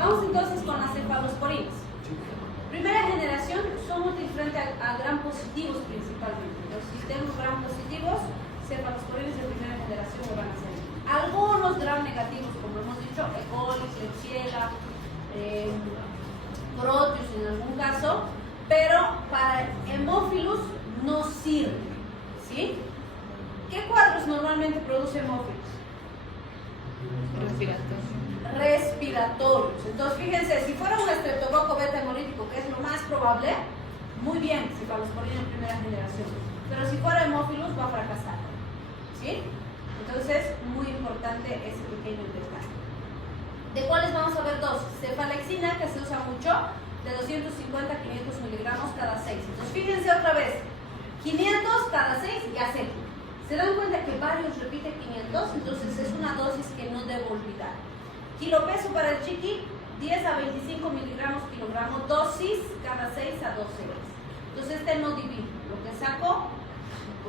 Vamos entonces con las cefalosporinas. Primera generación son útiles frente a gram positivos principalmente. Los sistemas gram positivos, cefalosporinas de primera generación lo van a ser. Algunos gram negativos, como hemos dicho, E. coli, Klebsiella, Proteus en algún caso, pero para Haemophilus no sirve, ¿sí? ¿Qué cuadros normalmente produce Haemophilus? Respiratorios. Entonces, fíjense, si fuera un estreptococo beta hemolítico, que es lo más probable, muy bien, cefalosporina en primera generación. Pero si fuera Haemophilus, va a fracasar, ¿sí? Entonces, muy importante ese pequeño detalle. ¿De cuáles vamos a ver dos? Cefalexina, que se usa mucho, de 250 a 500 miligramos cada 6. Entonces, fíjense otra vez, 500 cada 6, ya sé. ¿Se dan cuenta que varios repiten 500? Entonces, es una dosis que no debo olvidar. Kilopeso para el chiqui, 10 a 25 miligramos kilogramo, dosis cada 6 a 12 horas. Entonces, este no divido. Lo que saco,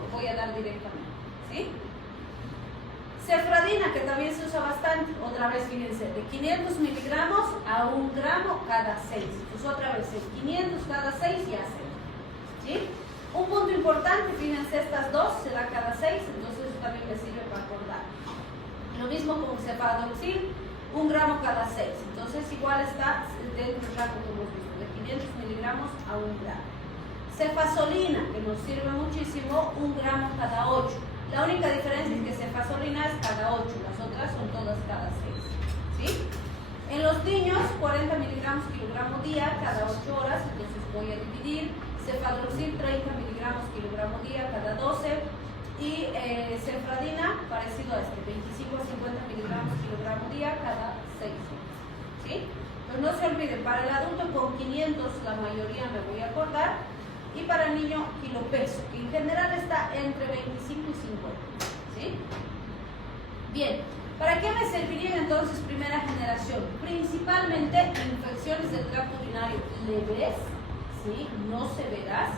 voy a dar directamente, ¿sí? Cefradina, que también se usa bastante, otra vez fíjense, de 500 miligramos a 1 gramo cada 6. Pues otra vez, 500 cada 6 ya sé, ¿sí? Un punto importante, fíjense, estas dos se da cada 6, entonces eso también me sirve para acordar. Lo mismo con cefadoxil, 1 gramo cada 6, entonces igual está dentro del rango que hemos visto, de 500 miligramos a 1 gramo. Cefazolina, que nos sirve muchísimo, 1 gramo cada 8. La única diferencia es que cefazolina es cada 8, las otras son todas cada 6, ¿sí? En los niños, 40 miligramos kilogramo día cada 8 horas, entonces voy a dividir. Cefadroxil, 30 miligramos kilogramo día cada 12. Y cefradina, parecido a este, 25 a 50 miligramos kilogramo día cada 6 horas, ¿sí? Pues no se olviden, para el adulto con 500 la mayoría me voy a acordar. Y para el niño, kilopeso, que en general está entre 25 y 50, ¿sí? Bien, ¿para qué me servirían entonces primera generación? Principalmente infecciones del tracto urinario leves, ¿sí? No severas.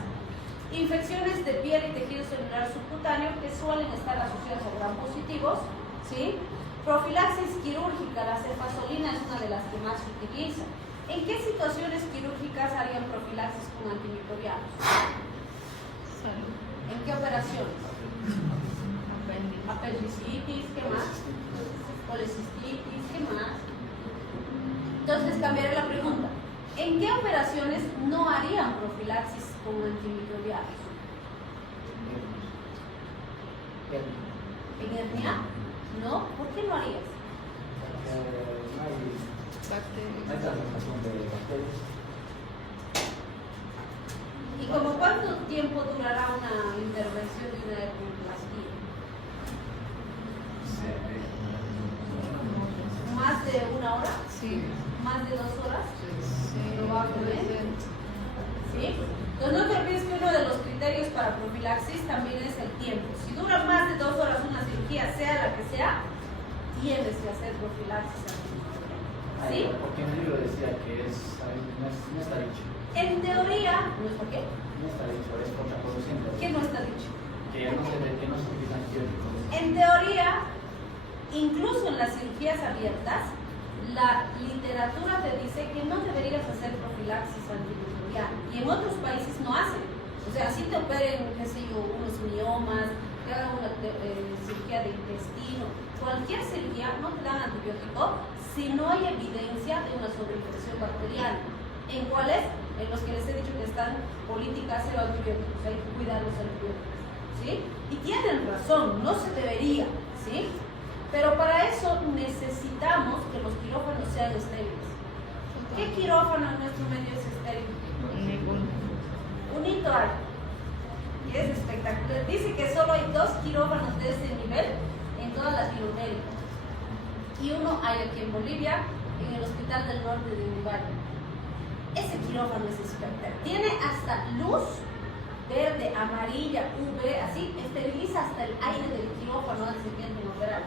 Infecciones de piel y tejido celular subcutáneo que suelen estar asociadas a gram positivos, ¿sí? Profilaxis quirúrgica, la cefazolina es una de las que más se utiliza. ¿En qué situaciones quirúrgicas harían profilaxis con antimicrobianos? ¿En qué operaciones? Apendicitis, ¿qué más? Colecistitis, ¿qué más? Entonces cambiaré la pregunta. ¿En qué operaciones no harían profilaxis con antimicrobianos? ¿En hernia? ¿No? ¿Por qué no harías? ¿Y como cuánto tiempo durará una intervención de una hernioplastia? ¿Más de 1 hora? Sí. ¿Más de 2 horas? Sí. Probablemente. ¿Sí? Entonces no te olvides que uno de los criterios para profilaxis también es el tiempo. Si dura más de 2 horas una cirugía, sea la que sea, tienes que hacer profilaxis. ¿Sí? Porque en el libro decía que no está dicho. En teoría, ¿no está qué? No está dicho, es contraproducente. ¿Qué no está dicho? Que no se utilizan antibióticos. En teoría, incluso en las cirugías abiertas, la literatura te dice que no deberías hacer profilaxis antimicrobiana. Y en otros países no hacen. O sea, si te operen, qué sé yo, unos miomas, te hagan una cirugía de intestino, cualquier cirugía, no te dan antibiótico si no hay evidencia de una sobreinfección bacteriana. ¿En cuáles? En los que les he dicho que están políticas cero antibióticos, hay que cuidar los antibióticos, ¿sí? Y tienen razón, no se debería, ¿sí? Pero para eso necesitamos que los quirófanos sean estériles. ¿Qué quirófano en nuestro medio es estéril? Ninguno. Unito hay. Y es espectacular. Dice que solo hay 2 quirófanos de ese nivel en toda Latinoamérica. Y uno hay aquí en Bolivia, en el Hospital del Norte de Uruguay. Ese quirófano es espectacular. Tiene hasta luz verde, amarilla, UV, así, esteriliza hasta el aire del quirófano antes de que entren a operar.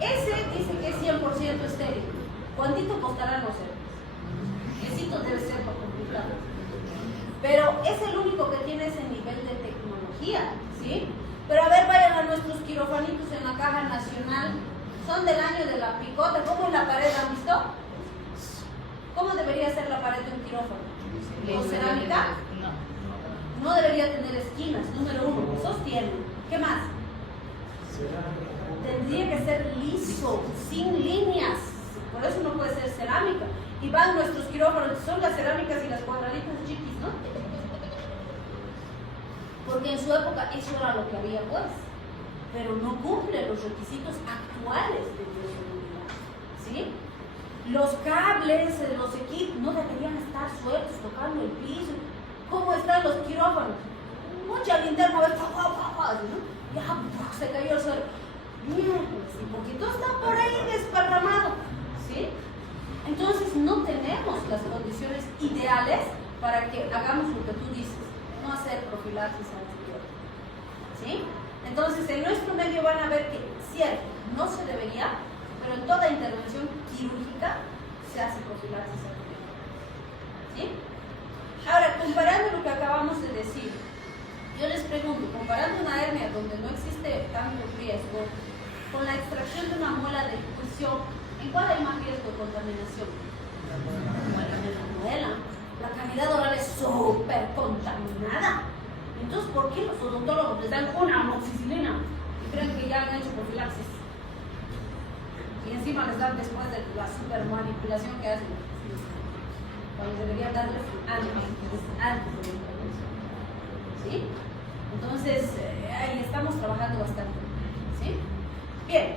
Ese dice que es 100% estéril. ¿Cuántito costará? No sé. Necesito, debe ser para complicado. Pero es el único que tiene ese nivel de tecnología, ¿sí? Pero a ver, vayan a nuestros quirofanitos en la Caja Nacional. Son del año de la picota. ¿Cómo en la pared han visto? pared de un quirófano? ¿Con cerámica? No debería tener esquinas, número uno, sostiene. ¿Qué más? Tendría que ser liso, sin líneas. Por eso no puede ser cerámica. Y van nuestros quirófanos, son las cerámicas y las cuadraditas chiquis, ¿no? Porque en su época eso era lo que había, pues. Pero no cumple los requisitos actuales de bioseguridad, ¿sí? Los cables, los equipos no deberían estar sueltos, tocando el piso. ¿Cómo están los quirófanos? Mucha linterna, ¿no? Ya, se cayó el suelo. Miércoles, porque todo está por ahí desparramado, ¿sí? Entonces no tenemos las condiciones ideales para que hagamos lo que tú dices, no hacer profilaxis antibiótica, ¿sí? Entonces en nuestro medio van a ver que, cierto, no se debería, pero en toda intervención quirúrgica se hace profilaxis antibiótica, ¿sí? Ahora, comparando lo que acabamos de decir, yo les pregunto, comparando una hernia donde no existe tanto riesgo con la extracción de una muela de juicio, ¿en cuál hay más riesgo de contaminación? En la muela. La cavidad oral es súper contaminada. Entonces, ¿por qué los odontólogos les dan una amoxicilina y creen que ya han hecho profilaxis? Y encima les dan después de la super manipulación que hacen. Cuando deberían darles antes de la intervención. ¿Sí? Entonces, ahí estamos trabajando bastante. ¿Sí? Bien,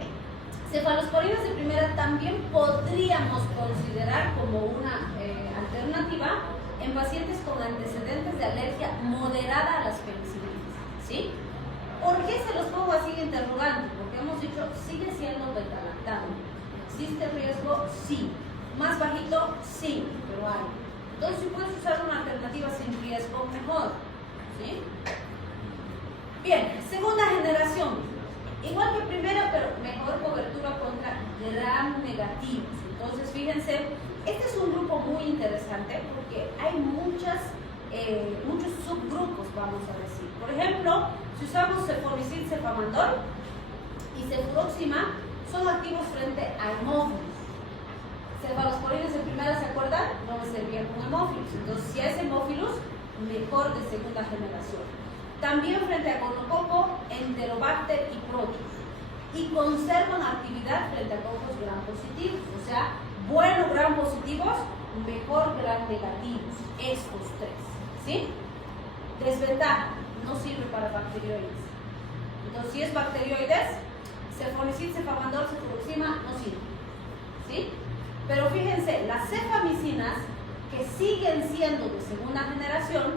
cefalosporinas de primera también podríamos considerar como una alternativa en pacientes con antecedentes de alergia moderada a las penicilinas. ¿Sí? ¿Por qué se los pongo así interrogante? Porque hemos dicho, sigue siendo beta-lactamo. ¿Existe riesgo? Sí. ¿Más bajito? Sí, pero hay. Entonces, si puedes usar una alternativa sin riesgo, mejor. ¿Sí? Bien, segunda generación. Igual que primera, pero mejor cobertura contra gram negativos. Entonces, fíjense, este es un grupo muy interesante porque hay muchos subgrupos, vamos a decir. Por ejemplo, si usamos cefonicid, cefamandor y cefuroxima, son activos frente a hemófilos. Cefalosporinas en primera, ¿se acuerdan? No me servían con hemófilos. Entonces, si es hemófilos, mejor de segunda generación. También frente a gonococo, enterobacter y proteus. Y conservan actividad frente a cocos gram positivos. O sea, buenos gram positivos, mejor gram negativos. Estos tres. ¿Sí? Desventaja, no sirve para bacterioides. Entonces, si es bacterioides, cefonicid, cefamandor, cefuroxima, no sirve. ¿Sí? Pero fíjense, las cefamicinas que siguen siendo de segunda generación,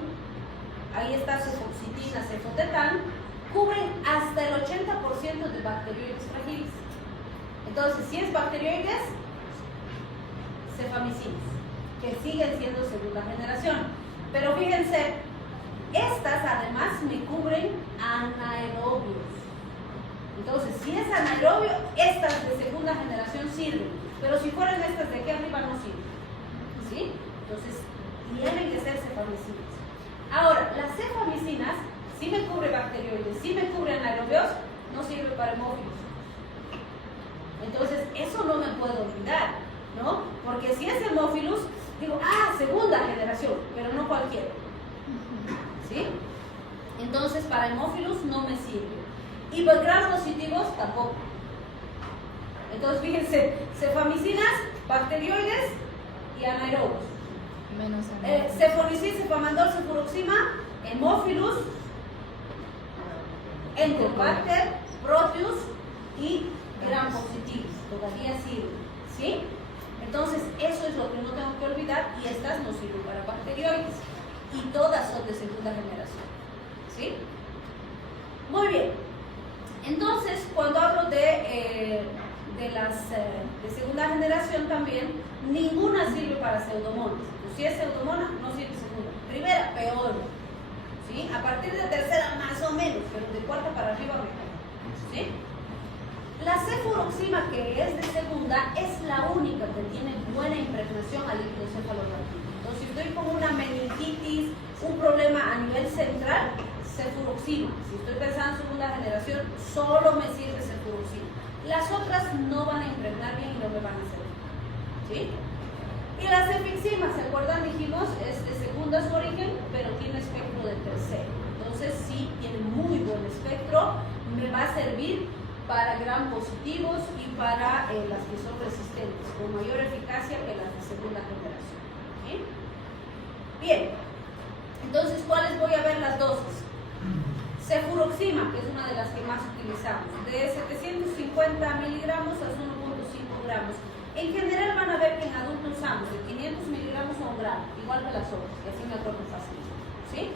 ahí está cefoxitina, cefotetán, cubren hasta el 80% de bacterioides fragiles. Entonces, si es bacterioides, cefamicinas, que siguen siendo segunda generación. Pero fíjense, estas además me cubren anaerobios. Entonces, si es anaerobio, estas de segunda generación sirven. Pero si fueran estas de aquí arriba, no sirven. ¿Sí? Entonces, tienen que ser cefamicinas. Ahora, las cefamicinas sí me cubre bacterioides, sí me cubre anaerobios, no sirve para hemófilos. Entonces, eso no me puedo olvidar, ¿no? Porque si es hemófilos, digo, segunda generación, pero no cualquiera. ¿Sí? Entonces, para hemófilos no me sirve. Y para gram positivos tampoco. Entonces, fíjense, cefamicinas, bacterioides y anaerobios. Menos Cefonicid, cefamandor, cefuroxima, hemófilos, enterobacter, proteus y gram positivos. Todavía sirven. ¿Sí? Entonces, eso es lo que no tengo que olvidar y estas no sirven para bacterioides. Y todas son de segunda generación. ¿Sí? Muy bien. Entonces, cuando hablo de las de segunda generación también, ninguna sirve para pseudomonas. Pues si es pseudomona, no sirve segunda. Primera, peor. ¿Sí? A partir de tercera, más o menos, pero de cuarta para arriba, mejor. ¿Sí? La cefuroxima, que es de segunda, es la única que tiene buena impregnación al líquido cefalorraquídeo. Entonces, si estoy con una meningitis, un problema a nivel central, cefuroxima. Si estoy pensando en segunda generación, solo me sirve cefuroxima. Las otras no van a impregnar bien y no me van a servir. ¿Sí? Y la cefixima, ¿se acuerdan? Dijimos, es de segunda su origen, pero tiene espectro de tercero. Entonces sí, tiene muy buen espectro, me va a servir para gram positivos y para las que son resistentes, con mayor eficacia que las de segunda generación. ¿Sí? Bien, entonces, ¿cuáles voy a ver las dosis? Cefuroxima, que es una de las que más utilizamos, de 750 miligramos a 1.5 gramos. En general van a ver que en adultos usamos de 500 miligramos a 1 gramo, igual que las otras, que así me acuerdo fácil. ¿Sí?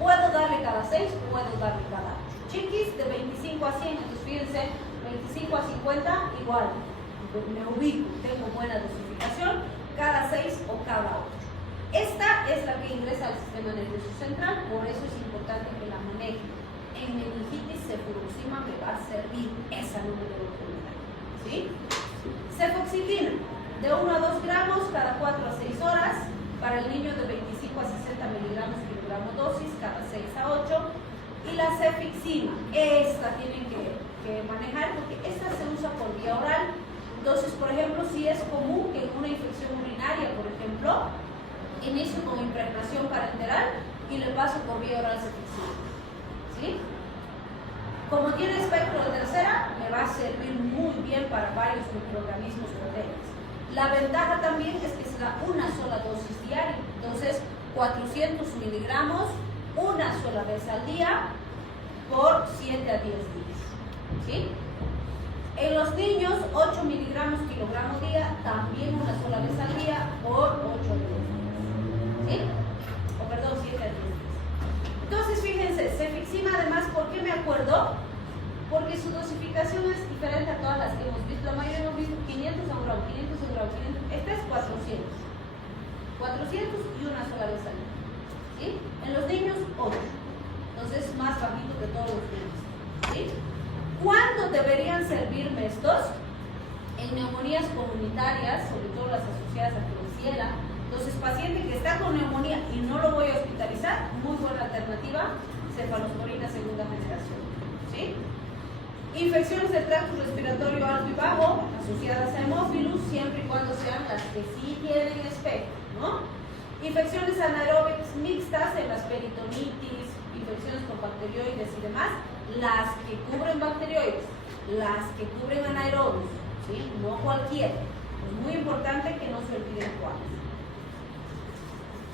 Puedo darle cada 6, puedo darle cada 8. Chiquis de 25 a 100, entonces fíjense, 25 a 50 igual, me ubico, tengo buena dosificación, cada 6 o cada 8. Esta es la que ingresa al sistema nervioso central, por eso es importante que la maneje. En meningitis, cefuroxima me va a servir, esa no me debo olvidar. ¿Sí? Cefoxitina, de 1 a 2 gramos cada 4 a 6 horas, para el niño de 25 a 60 miligramos kilogramo dosis, cada 6 a 8. Y la cefixima, esta tienen que manejar porque esta se usa por vía oral. Entonces, por ejemplo, si es común que en una infección urinaria, por ejemplo, inicio con impregnación parenteral y le paso por vía oral cefixima. ¿Sí? Como tiene espectro de tercera, me va a servir muy bien para varios microorganismos proteicos. La ventaja también es que se da una sola dosis diaria, entonces 400 miligramos una sola vez al día por 7 a 10 días. ¿Sí? En los niños, 8 miligramos kilogramo día, también una sola vez al día por 8 a 10 días. ¿Sí? O perdón, 7 a 10 días. Entonces, fíjense, cefixima además, ¿por qué me acuerdo? Porque su dosificación es diferente a todas las que hemos visto. La mayoría hemos visto 500 a 1 gramo, 500 a 1 gramo, 500. Esta es 400. 400 y una sola vez al día. ¿Sí? En los niños, 8. Entonces, más bajito que todos los niños. ¿Sí? ¿Cuándo deberían servirme estos? En neumonías comunitarias, sobre todo las asociadas a Klebsiella. Entonces, paciente que está con neumonía y no lo voy a hospitalizar, muy buena alternativa, cefalosporina segunda generación. ¿Sí? Infecciones del tracto respiratorio alto y bajo, asociadas a hemófilus, siempre y cuando sean las que sí tienen espectro, ¿no? Infecciones anaeróbicas mixtas en las peritonitis, infecciones con bacterioides y demás, las que cubren bacterioides, las que cubren anaerobios, ¿sí? No cualquiera. Es muy importante que no se olviden cuáles.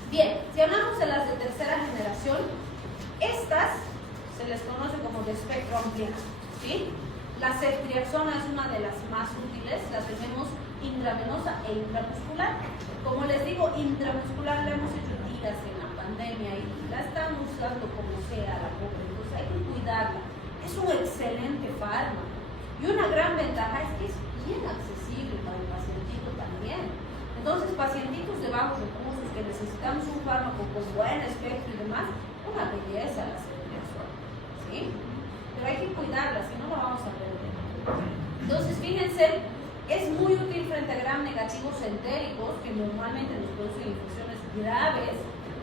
Bien, si hablamos de las de tercera generación, estas se les conoce como de espectro ampliado, ¿sí? La ceftriaxona es una de las más útiles, la tenemos intravenosa e intramuscular. Como les digo, intramuscular la hemos hecho tiras en la pandemia y la están usando como sea la pobre, entonces hay que cuidarla. Es un excelente fármaco y una gran ventaja es que es bien accesible para el pacientito también. Entonces, pacientitos de bajos recursos que necesitamos un fármaco con buen espectro y demás, una belleza la ceftriaxona, ¿sí? Pero hay que cuidarla, si no la vamos a perder. Entonces, fíjense, es muy útil frente a gram negativos entéricos que normalmente nos producen infecciones graves,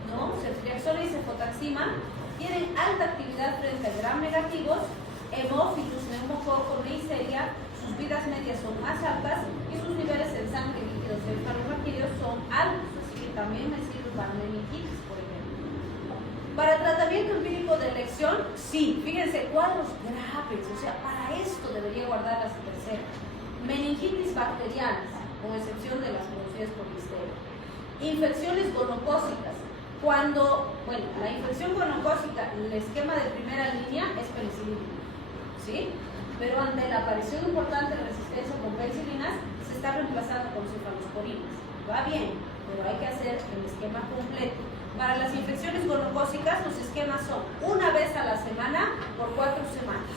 ¿no? Ceftriaxona y cefotaxima tienen alta actividad frente a gram negativos, hemófilus, neumococo, neisseria, sus vidas medias son más altas y sus niveles en sangre, líquidos y enfermos son altos, así que también me sirve para meningitis, por ejemplo. Para tratamiento empírico de elección, sí, fíjense, cuadros graves, o sea, para esto debería guardar la tercera. Meningitis bacterianas, con excepción de las producidas por listeria. Infecciones gonocócicas. Cuando, bueno, la infección gonocócica, el esquema de primera línea es penicilina, ¿sí? Pero ante la aparición importante de resistencia con penicilinas, se está reemplazando con cefalosporinas. Va bien, pero hay que hacer el esquema completo. Para las infecciones gonocócicas, los esquemas son una vez a la semana por 4 semanas.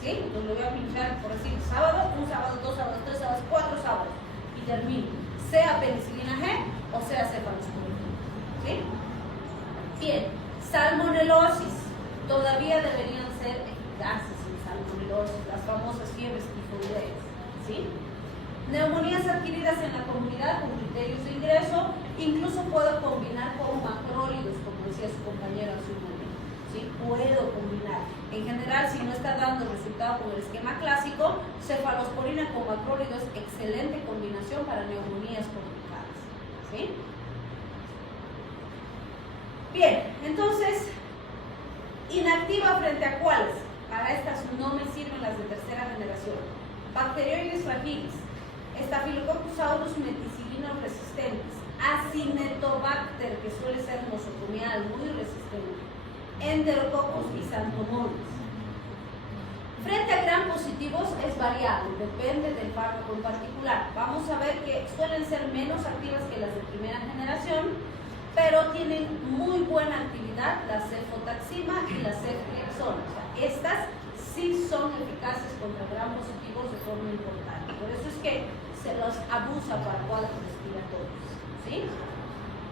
¿Sí? Entonces lo voy a pinchar, por decir, sábado, un sábado, 2 sábados, 3 sábados, 4 sábados. Y termino. Sea penicilina G o sea cefalosporina. ¿Sí? Bien. Salmonelosis. Todavía deberían ser eficaces en salmonelosis, las famosas fiebres tifoideas. ¿Sí? Neumonías adquiridas en la comunidad con criterios de ingreso. Incluso puedo combinar con macrólidos, como decía su compañera hace un momento. ¿Sí? Puedo combinar. En general, si no está dando resultado con el esquema clásico, cefalosporina con macrólido es excelente combinación para neumonías complicadas. ¿Sí? Acinetobacter, que suele ser nosocomial, muy resistente, Enterococcus y Xanthomonas. Frente a gram positivos es variable, depende del fármaco en particular. Vamos a ver que suelen ser menos activas que las de primera generación, pero tienen muy buena actividad la cefotaxima y la ceftriaxona. O sea, estas sí son eficaces contra gram positivos de forma importante. Por eso es que se los abusa para cuadros respiratorios, ¿sí?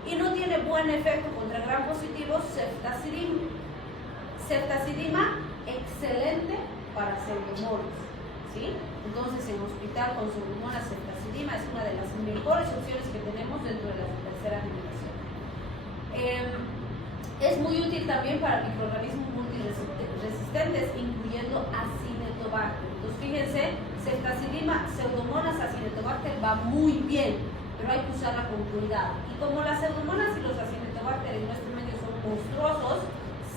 Y no tiene buen efecto contra gram positivos ceftazidima. Ceftazidima, excelente para pseudomonas, ¿sí? Entonces, en hospital con pseudomonas, ceftazidima es una de las mejores opciones que tenemos dentro de la tercera generación. Es muy útil también para microorganismos multiresistentes, incluyendo Acinetobacter. Entonces, fíjense, ceftazidima, pseudomonas, Acinetobacter va muy bien, pero hay que usarla con cuidado. Y como las pseudomonas y los Acinetobacter en nuestro medio son monstruosos,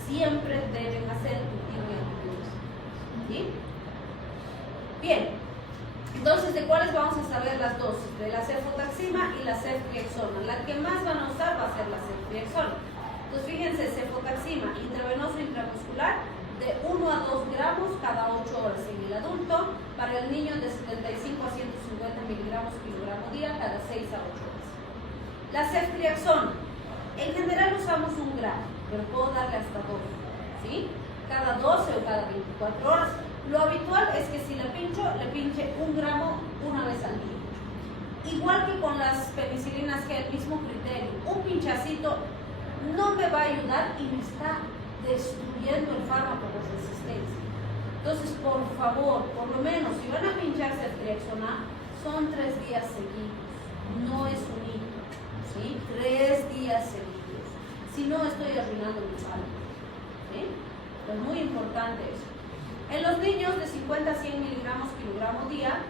siempre deben hacer cultivo y antibióticos. ¿Sí? Bien, entonces, ¿de cuáles vamos a saber las dos? De la cefotaxima y la ceftriaxona. La que más van a usar va a ser la ceftriaxona. Entonces, fíjense, cefotaxima intravenoso intramuscular de 1 a 2 gramos cada 8 horas en el adulto, para el niño de 75 a 150 miligramos kilogramo día cada 6 a 8 horas. La ceftriaxona, en general usamos 1 gramo, pero puedo darle hasta 2, ¿sí? Cada 12 o cada 24 horas. Lo habitual es que si le pinche 1 gramo una vez al día. Igual que con las penicilinas, que el mismo criterio. Un pinchacito no me va a ayudar y me está destruyendo el fármaco por resistencia. Entonces, por favor, por lo menos, si van a pinchar ceftriaxona, son 3 días seguidos. No es un hito, ¿sí? 3 días seguidos. Si no, estoy arruinando mi fármaco, ¿sí? Es muy importante eso. En los niños de 50 a 100 miligramos kilogramo día,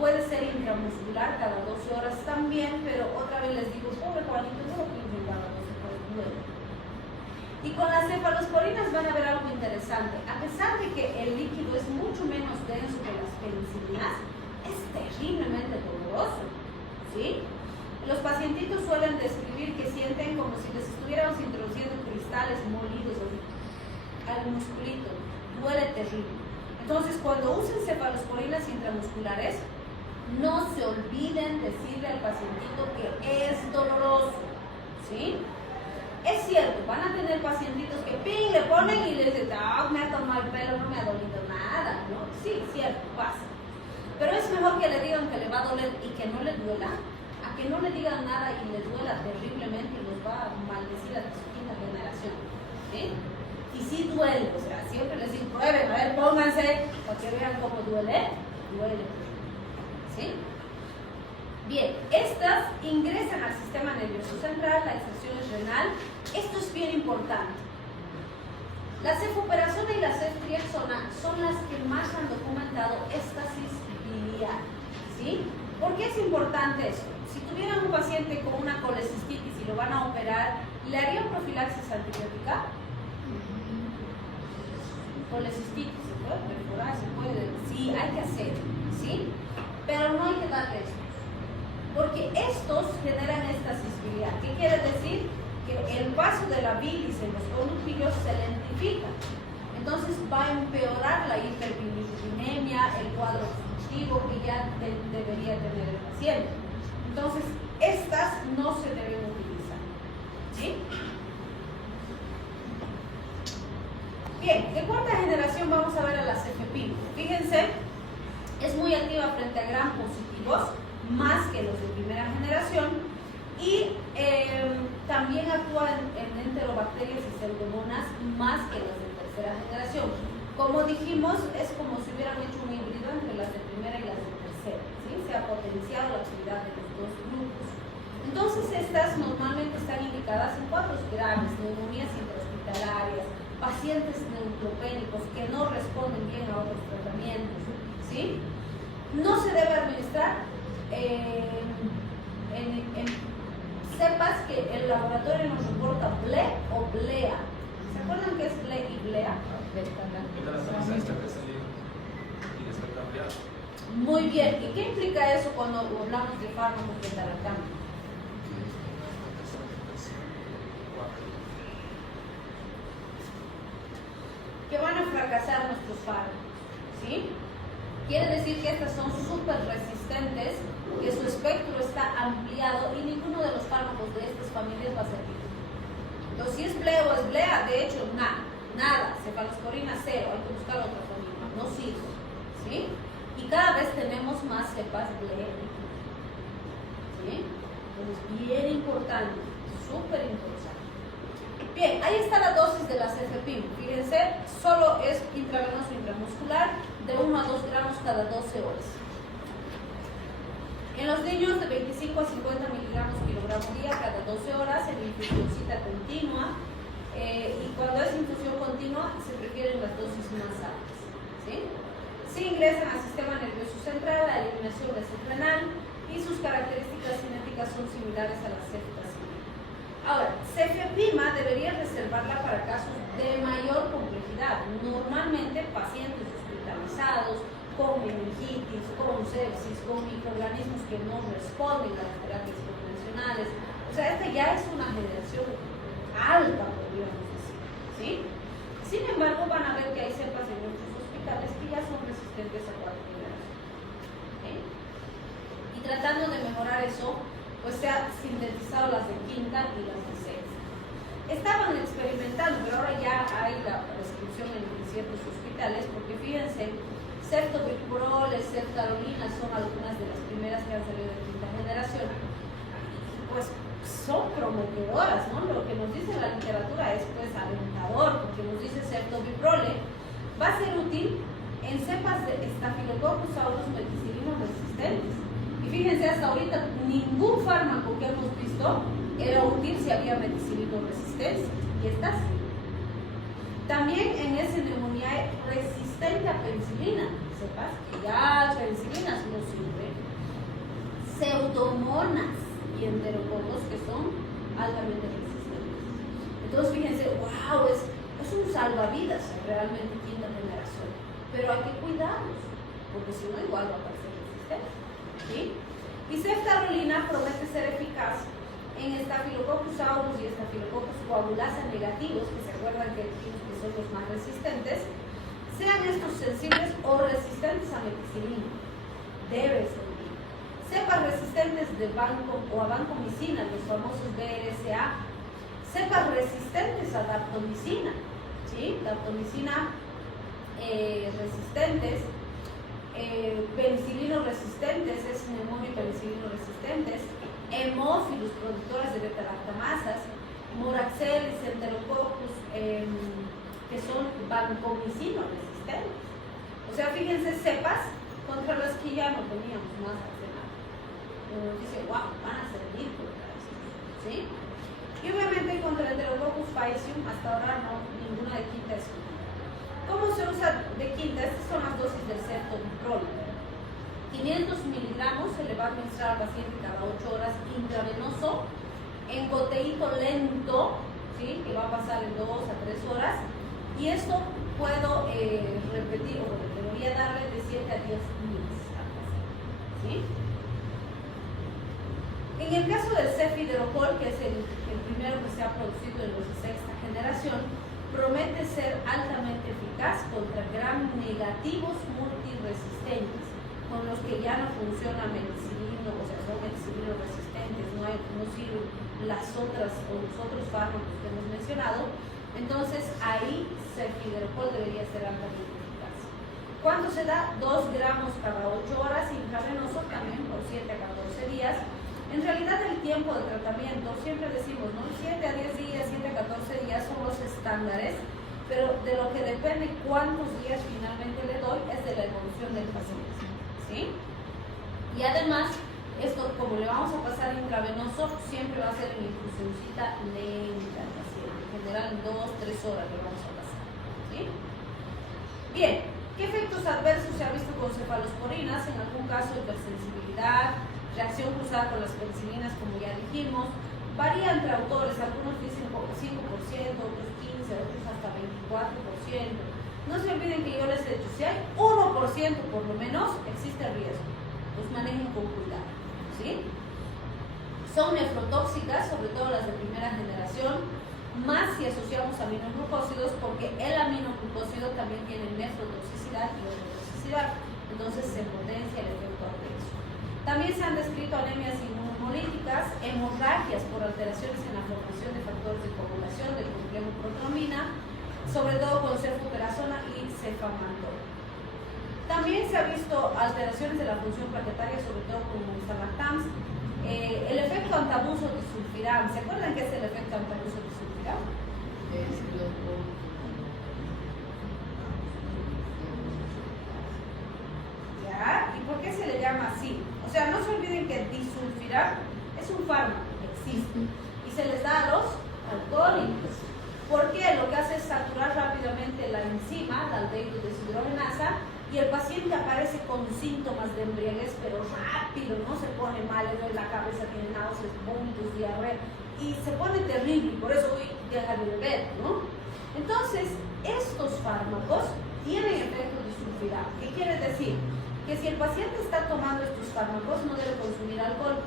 puede ser intramuscular cada 12 horas también, pero otra vez les digo, pobre Juanito, no lo pinchen cada 12 horas, luego. Y con las cefalosporinas van a ver algo interesante. A pesar de que el líquido es mucho menos denso que las penicilinas, es terriblemente doloroso, ¿sí? Los pacientitos suelen describir que sienten como si les estuviéramos introduciendo cristales molidos al musculito. Duele terrible. Entonces, cuando usen cefalosporinas intramusculares, no se olviden decirle al pacientito que es doloroso, ¿sí? Es cierto, van a tener pacientitos que ¡ping! Le ponen y les dicen, me ha tomado el pelo, no me ha dolido nada, ¿no? Sí, cierto, pasa. Pero es mejor que le digan que le va a doler y que no le duela, a que no le digan nada y le duela terriblemente y los va a maldecir a su quinta generación, ¿sí? Y sí duele, o sea, siempre les digo, prueben, a ver, pónganse, para que vean cómo duele, ¿sí? Bien, estas ingresan al sistema nervioso central, la excreción es renal. Esto es bien importante. La cefoperazona y la ceftriaxona son las que más han documentado éstasis biliar, ¿sí? ¿Por qué es importante eso? Si tuvieran un paciente con una colecistitis y lo van a operar, ¿le harían profilaxis antibiótica? Colecistitis, ¿se puede perforar? ¿Se puede? Sí, hay que hacer, ¿sí? Pero no hay que darle esto, porque estos generan estasis biliar. ¿Qué quiere decir? Que el paso de la bilis en los conductillos se lentifica. Entonces va a empeorar la hiperbilirubinemia, el cuadro obstructivo que ya debería tener el paciente. Entonces, estas no se deben utilizar, ¿sí? Bien, de cuarta generación vamos a ver a la cefepime. Fíjense, es muy activa frente a gram positivos, más que los de primera generación, y también actúa en enterobacterias y pseudomonas más que las de tercera generación. Como dijimos, es como si hubieran hecho un híbrido entre las de primera y las de tercera, ¿sí? Se ha potenciado la actividad de los dos grupos. Entonces, estas normalmente están indicadas en cuadros graves, neumonías intrahospitalarias, pacientes neutropénicos que no responden bien a otros tratamientos, ¿sí? No se debe administrar sepas que el laboratorio nos reporta BLE o BLEA. ¿Se acuerdan qué es BLE y BLEA? Muy bien. ¿Y qué implica eso cuando hablamos de fármacos beta-lactam? Que van a fracasar nuestros fármacos, ¿sí? Quiere decir que estas son súper resistentes, que su espectro está ampliado y ninguno de los fármacos de estas familias va a servir. Entonces, si es blea o es blea, de hecho, nada, cefalosporina cero, hay que buscar otra familia, no sirve, ¿sí? Y cada vez tenemos más cepas blea, ¿sí? Entonces, bien importante, súper importante. Bien, ahí está la dosis de la cefepime. Fíjense, solo es intravenoso intramuscular de 1 a 2 gramos cada 12 horas. En los niños de 25 a 50 miligramos kilogramo día cada 12 horas en infusióncita continua. Y cuando es infusión continua se prefieren las dosis más altas, ¿sí? Si ingresan al sistema nervioso central, la eliminación es renal y sus características cinéticas son similares a las ceftazimas. Ahora, cefepima debería reservarla para casos de mayor complejidad. Normalmente pacientes hospitalizados con meningitis, con sepsis, con microorganismos que no responden a las terapias convencionales. O sea, esta ya es una generación alta, podríamos decir, ¿sí? Sin embargo, van a ver que hay cepas en muchos hospitales que ya son resistentes a 4 generaciones, ¿sí? Y tratando de mejorar eso, pues se han sintetizado las de quinta y las de sexta. Estaban experimentando, pero ahora ya hay la prescripción en ciertos hospitales, porque fíjense, ceftobiprol, ceftarolina son algunas de las primeras que han salido de quinta generación. Pues son prometedoras, ¿no? Lo que nos dice la literatura es pues alentador, porque nos dice ceftobiprol va a ser útil en cepas de Staphylococcus aureus meticilino resistentes. Y fíjense, hasta ahorita ningún fármaco que hemos visto era útil si había meticilino resistencia, y estas también en ese neumonía resistente a penicilina, sepas que ya penicilinas no sirven, pseudomonas y enterococos que son altamente resistentes. Entonces fíjense, wow, es un salvavidas realmente quinta generación, pero hay que cuidarlos, porque si no igual va a parecer resistente, ¿sí? Y ceftarolina promete ser eficaz en Staphylococcus aureus y Staphylococcus coagulasa negativos, que se acuerdan que son los más resistentes, sean estos sensibles o resistentes a meticilina. Debe ser. Cepas resistentes de banco o a vancomicina, los famosos BRSA. Cepas resistentes a daptomicina, ¿sí? Daptomicina resistentes. Penicilino resistentes, es neumonio y penicilino resistentes. Hemófilos, productoras de beta-lactamasas. Moraxelis, enterococcus, que son vancomicino resistentes. O sea, fíjense, cepas contra las que ya no teníamos más arsenal. Uno dice, wow, van a servir contra eso, ¿sí? Y obviamente contra el enterococcus faecium, hasta ahora no, ninguna de quinta es útil. ¿Cómo se usa de quinta? Estas son las dosis del ceftobiprol. 500 miligramos se le va a administrar al paciente cada 8 horas intravenoso, en goteíto lento, ¿sí? Que va a pasar en 2 a 3 horas, y esto puedo repetir, o debería darle de 7 a 10 días al paciente, ¿sí? En el caso del cefiderocol, que es el primero que se ha producido en los de sexta generación, promete ser altamente eficaz contra gram negativos multiresistentes, con los que ya no funciona meticilino, o sea, son meticilino resistentes, no sirven los otros fármacos que hemos mencionado. Entonces ahí cefiderocol debería ser altamente eficaz. ¿Cuánto se da? 2 gramos cada 8 horas, intravenoso también por 7 a 14 días. En realidad el tiempo de tratamiento, siempre decimos, ¿no? 7 a 10 días, 7 a 14 días son los estándares, pero de lo que depende cuántos días finalmente le doy es de la evolución del paciente, ¿sí? Y además, esto como le vamos a pasar intravenoso, siempre va a ser en infusioncita lenta al paciente, en general en 2-3 horas le vamos a pasar, ¿sí? Bien, ¿qué efectos adversos se ha visto con cefalosporinas? En algún caso hipersensibilidad, reacción cruzada con las penicilinas, como ya dijimos, varía entre autores, algunos dicen 5%, otros 15%, otros hasta 24%. No se olviden que yo les he dicho, si hay 1% por lo menos, existe riesgo, pues manejen con cuidado, ¿sí? Son nefrotóxicas, sobre todo las de primera generación, más si asociamos aminoglucósidos, porque el aminoglucósido también tiene nefrotoxicidad y ototoxicidad, entonces se potencia el efecto adverso. También se han descrito anemias inmunomolíticas, hemorragias por alteraciones en la formación de factores de coagulación del complejo protrombina, sobre todo con cefoperazona y cefamantol. También se ha visto alteraciones de la función plaquetaria, sobre todo con mustalactams. El efecto antabuso de sulfiram, ¿se acuerdan qué es el efecto antabuso de sulfiram? ¿Ya? ¿Y por qué se le llama así? O sea, no se olviden que disulfiram es un fármaco, existe, y se les da a los alcohólicos. ¿Por qué? Lo que hace es saturar rápidamente la enzima, la aldehído deshidrogenasa, y el paciente aparece con síntomas de embriaguez, pero rápido, ¿no? Se pone mal, le duele la cabeza, tiene náuseas, vómitos, diarrea, y se pone terrible, y por eso hoy deja de beber, ¿no? Entonces, estos fármacos tienen efecto disulfiram. ¿Qué quiere decir? Que si el paciente está tomando estos fármacos, no debe consumir alcohol,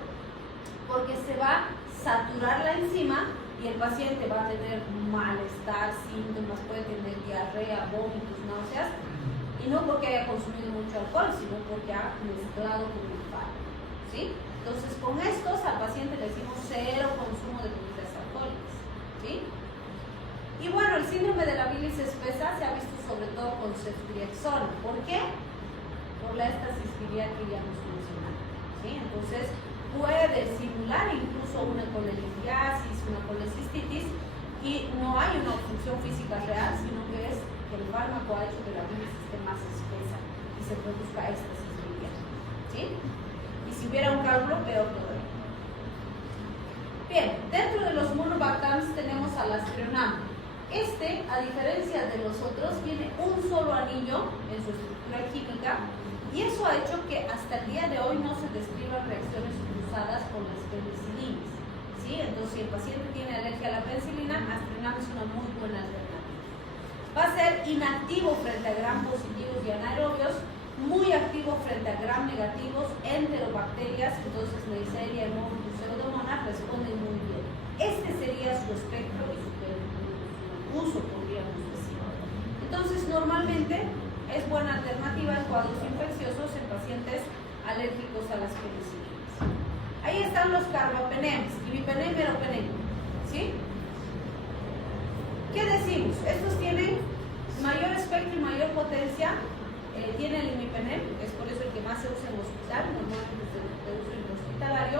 porque se va a saturar la enzima y el paciente va a tener malestar, síntomas, puede tener diarrea, vómitos, náuseas, y no porque haya consumido mucho alcohol, sino porque ha mezclado con el fármaco, ¿sí? Entonces, con estos al paciente le decimos cero consumo de bebidas alcohólicas, ¿sí? Y bueno, el síndrome de la bilis espesa se ha visto sobre todo con ceftriaxona. ¿Por qué? Por la estasis biliar que ya hemos mencionado, ¿sí? Entonces, puede simular incluso una colelitiasis, una colecistitis, y no hay una obstrucción física real, sino que es que el fármaco ha hecho que la bilis esté más espesa y se produzca éstasis biliar, ¿sí? Y si hubiera un cálculo, peor todavía. Bien, dentro de los monobactams tenemos al aztreonam. A diferencia de los otros, tiene un solo anillo en su estructura química, y eso ha hecho que hasta el día de hoy no se describan reacciones cruzadas con las penicilinas, ¿sí? Entonces, si el paciente tiene alergia a la penicilina, aztreonam es una muy buena alternativa. Va a ser inactivo frente a gram positivos y anaerobios, muy activo frente a gram negativos, enterobacterias, entonces Neisseria, Haemophilus, Pseudomonas responden muy bien. Este sería su espectro y su uso, podríamos decir. Entonces, normalmente es buena alternativa en cuadros infecciosos en pacientes alérgicos a las penicilinas. Ahí están los carbapenems, imipenem, meropenem, ¿sí? ¿Qué decimos? Estos tienen mayor espectro y mayor potencia. Tiene el imipenem, es por eso el que más se usa en hospital, normalmente se usa en hospitalario.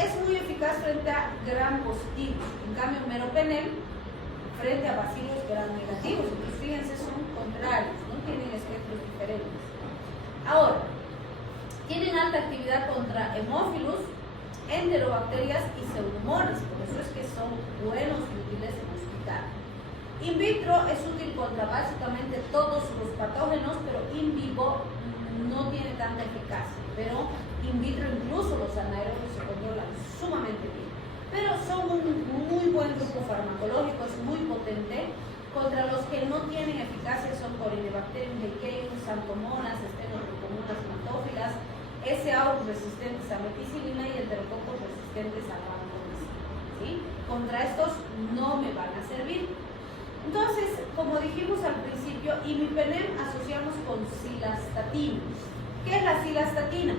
Es muy eficaz frente a gram positivos. En cambio, meropenem frente a bacilos gram negativos. Entonces, fíjense, son contrarios, no tienen espectros diferentes. Ahora, tienen alta actividad contra hemófilos, enterobacterias y pseudomonas, por eso es que son buenos y útiles en hospital. In vitro es útil contra básicamente todos los patógenos, pero in vivo no tiene tanta eficacia. Pero in vitro incluso los anaerobios se controlan sumamente bien. Pero son un muy buen grupo farmacológico, es muy potente. Contra los que no tienen eficacia son Corynebacterium leukemia, Xanthomonas, Stenotricomonas matófilas, S. aureus resistentes a meticilina y Enterococos resistentes a vancomicina, ¿sí? Contra estos no me van a servir. Entonces, como dijimos al principio, imipenem asociamos con cilastatina. ¿Qué es la cilastatina?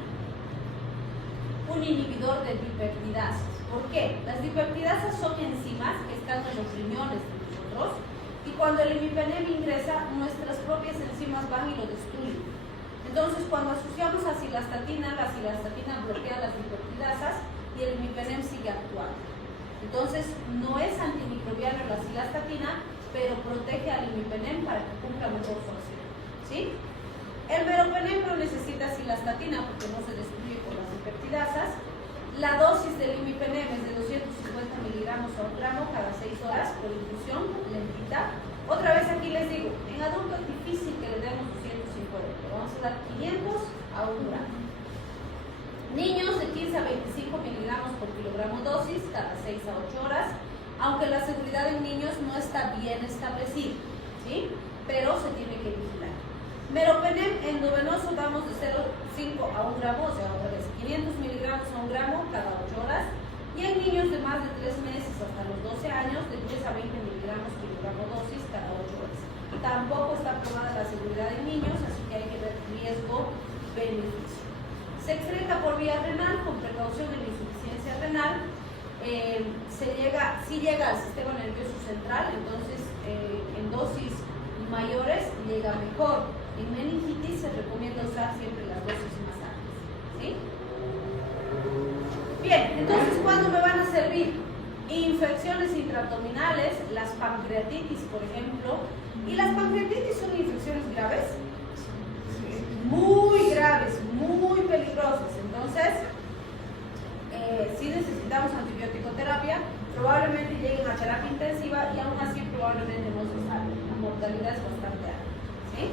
Un inhibidor de dipeptidasas. ¿Por qué? Las dipeptidasas son enzimas que están en los riñones de nosotros, y cuando el imipenem ingresa, nuestras propias enzimas van y lo destruyen. Entonces, cuando asociamos a cilastatina, la cilastatina bloquea las dipeptidasas y el imipenem sigue actuando. Entonces, no es antimicrobiano la cilastatina, pero protege al imipenem para que cumpla mejor su acción, ¿sí? El meropenem no necesita cilastatina porque no se destruye con las dipeptidasas. La dosis del imipenem es de 250 miligramos a 1 gramo cada 6 horas por infusión, lentita. Otra vez aquí les digo, en adultos es difícil que le demos 250, vamos a dar 500 a 1 gramo. Niños de 15 a 25 miligramos por kilogramo dosis cada 6 a 8 horas, aunque la seguridad en niños no está bien establecida, ¿sí? Pero se tiene que vigilar. Meropenem endovenoso damos de 0,5 a 1 gramo, o sea, otra vez 500 miligramos a 1 gramo cada 8 horas. niños de más de 3 meses hasta los 12 años, de 10 a 20 miligramos kilogramo dosis cada 8 horas. Tampoco está aprobada la seguridad en niños, así que hay que ver riesgo-beneficio. Se excreta por vía renal con precaución en insuficiencia renal. Si llega al sistema nervioso central, entonces en dosis mayores llega mejor. En meningitis se recomienda usar siempre las dosis más altas. ¿Sí? Bien, entonces, ¿cuándo me van a servir? Infecciones intraabdominales, las pancreatitis, por ejemplo. ¿Y las pancreatitis son infecciones graves? Muy graves, muy peligrosas. Entonces, si necesitamos antibiótico-terapia, probablemente lleguen a terapia intensiva y aún así probablemente no se salve. La mortalidad es bastante alta. ¿Sí?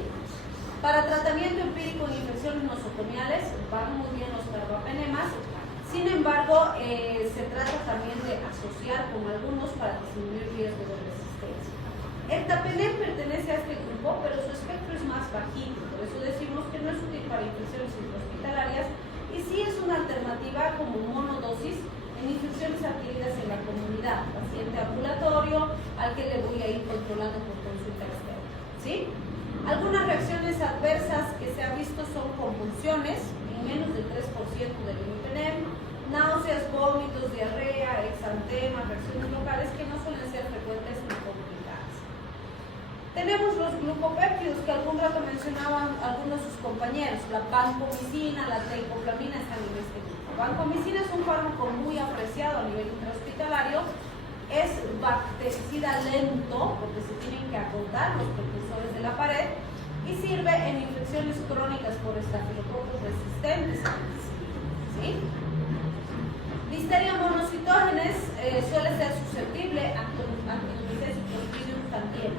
Para tratamiento empírico en infecciones nosocomiales van muy bien los carbapenemas. Sin embargo, se trata también de asociar con algunos para disminuir riesgo de resistencia. El tapenem pertenece a este grupo, pero su espectro es más bajito, por eso decimos que no es útil para infecciones intrahospitalarias y sí es una alternativa como monodosis en infecciones adquiridas en la comunidad, paciente ambulatorio al que le voy a ir controlando por consulta externa. ¿Sí? Algunas reacciones adversas que se han visto son convulsiones, en menos del 3% del imipenem, náuseas, vómitos, diarrea, exantema, reacciones locales que no suelen ser frecuentes ni complicadas. Tenemos los glucopéptidos que algún rato mencionaban algunos de sus compañeros, la vancomicina, la teicoplamina están en este grupo. Vancomicina es un fármaco muy apreciado a nivel intrahospitalario, es bactericida lento porque se tienen que agotar los precursores de la pared y sirve en infecciones crónicas por estafilococos resistentes a penicilina. ¿Sí? Listeria monocitógenes suele ser susceptible a antinucleases y clostridium también.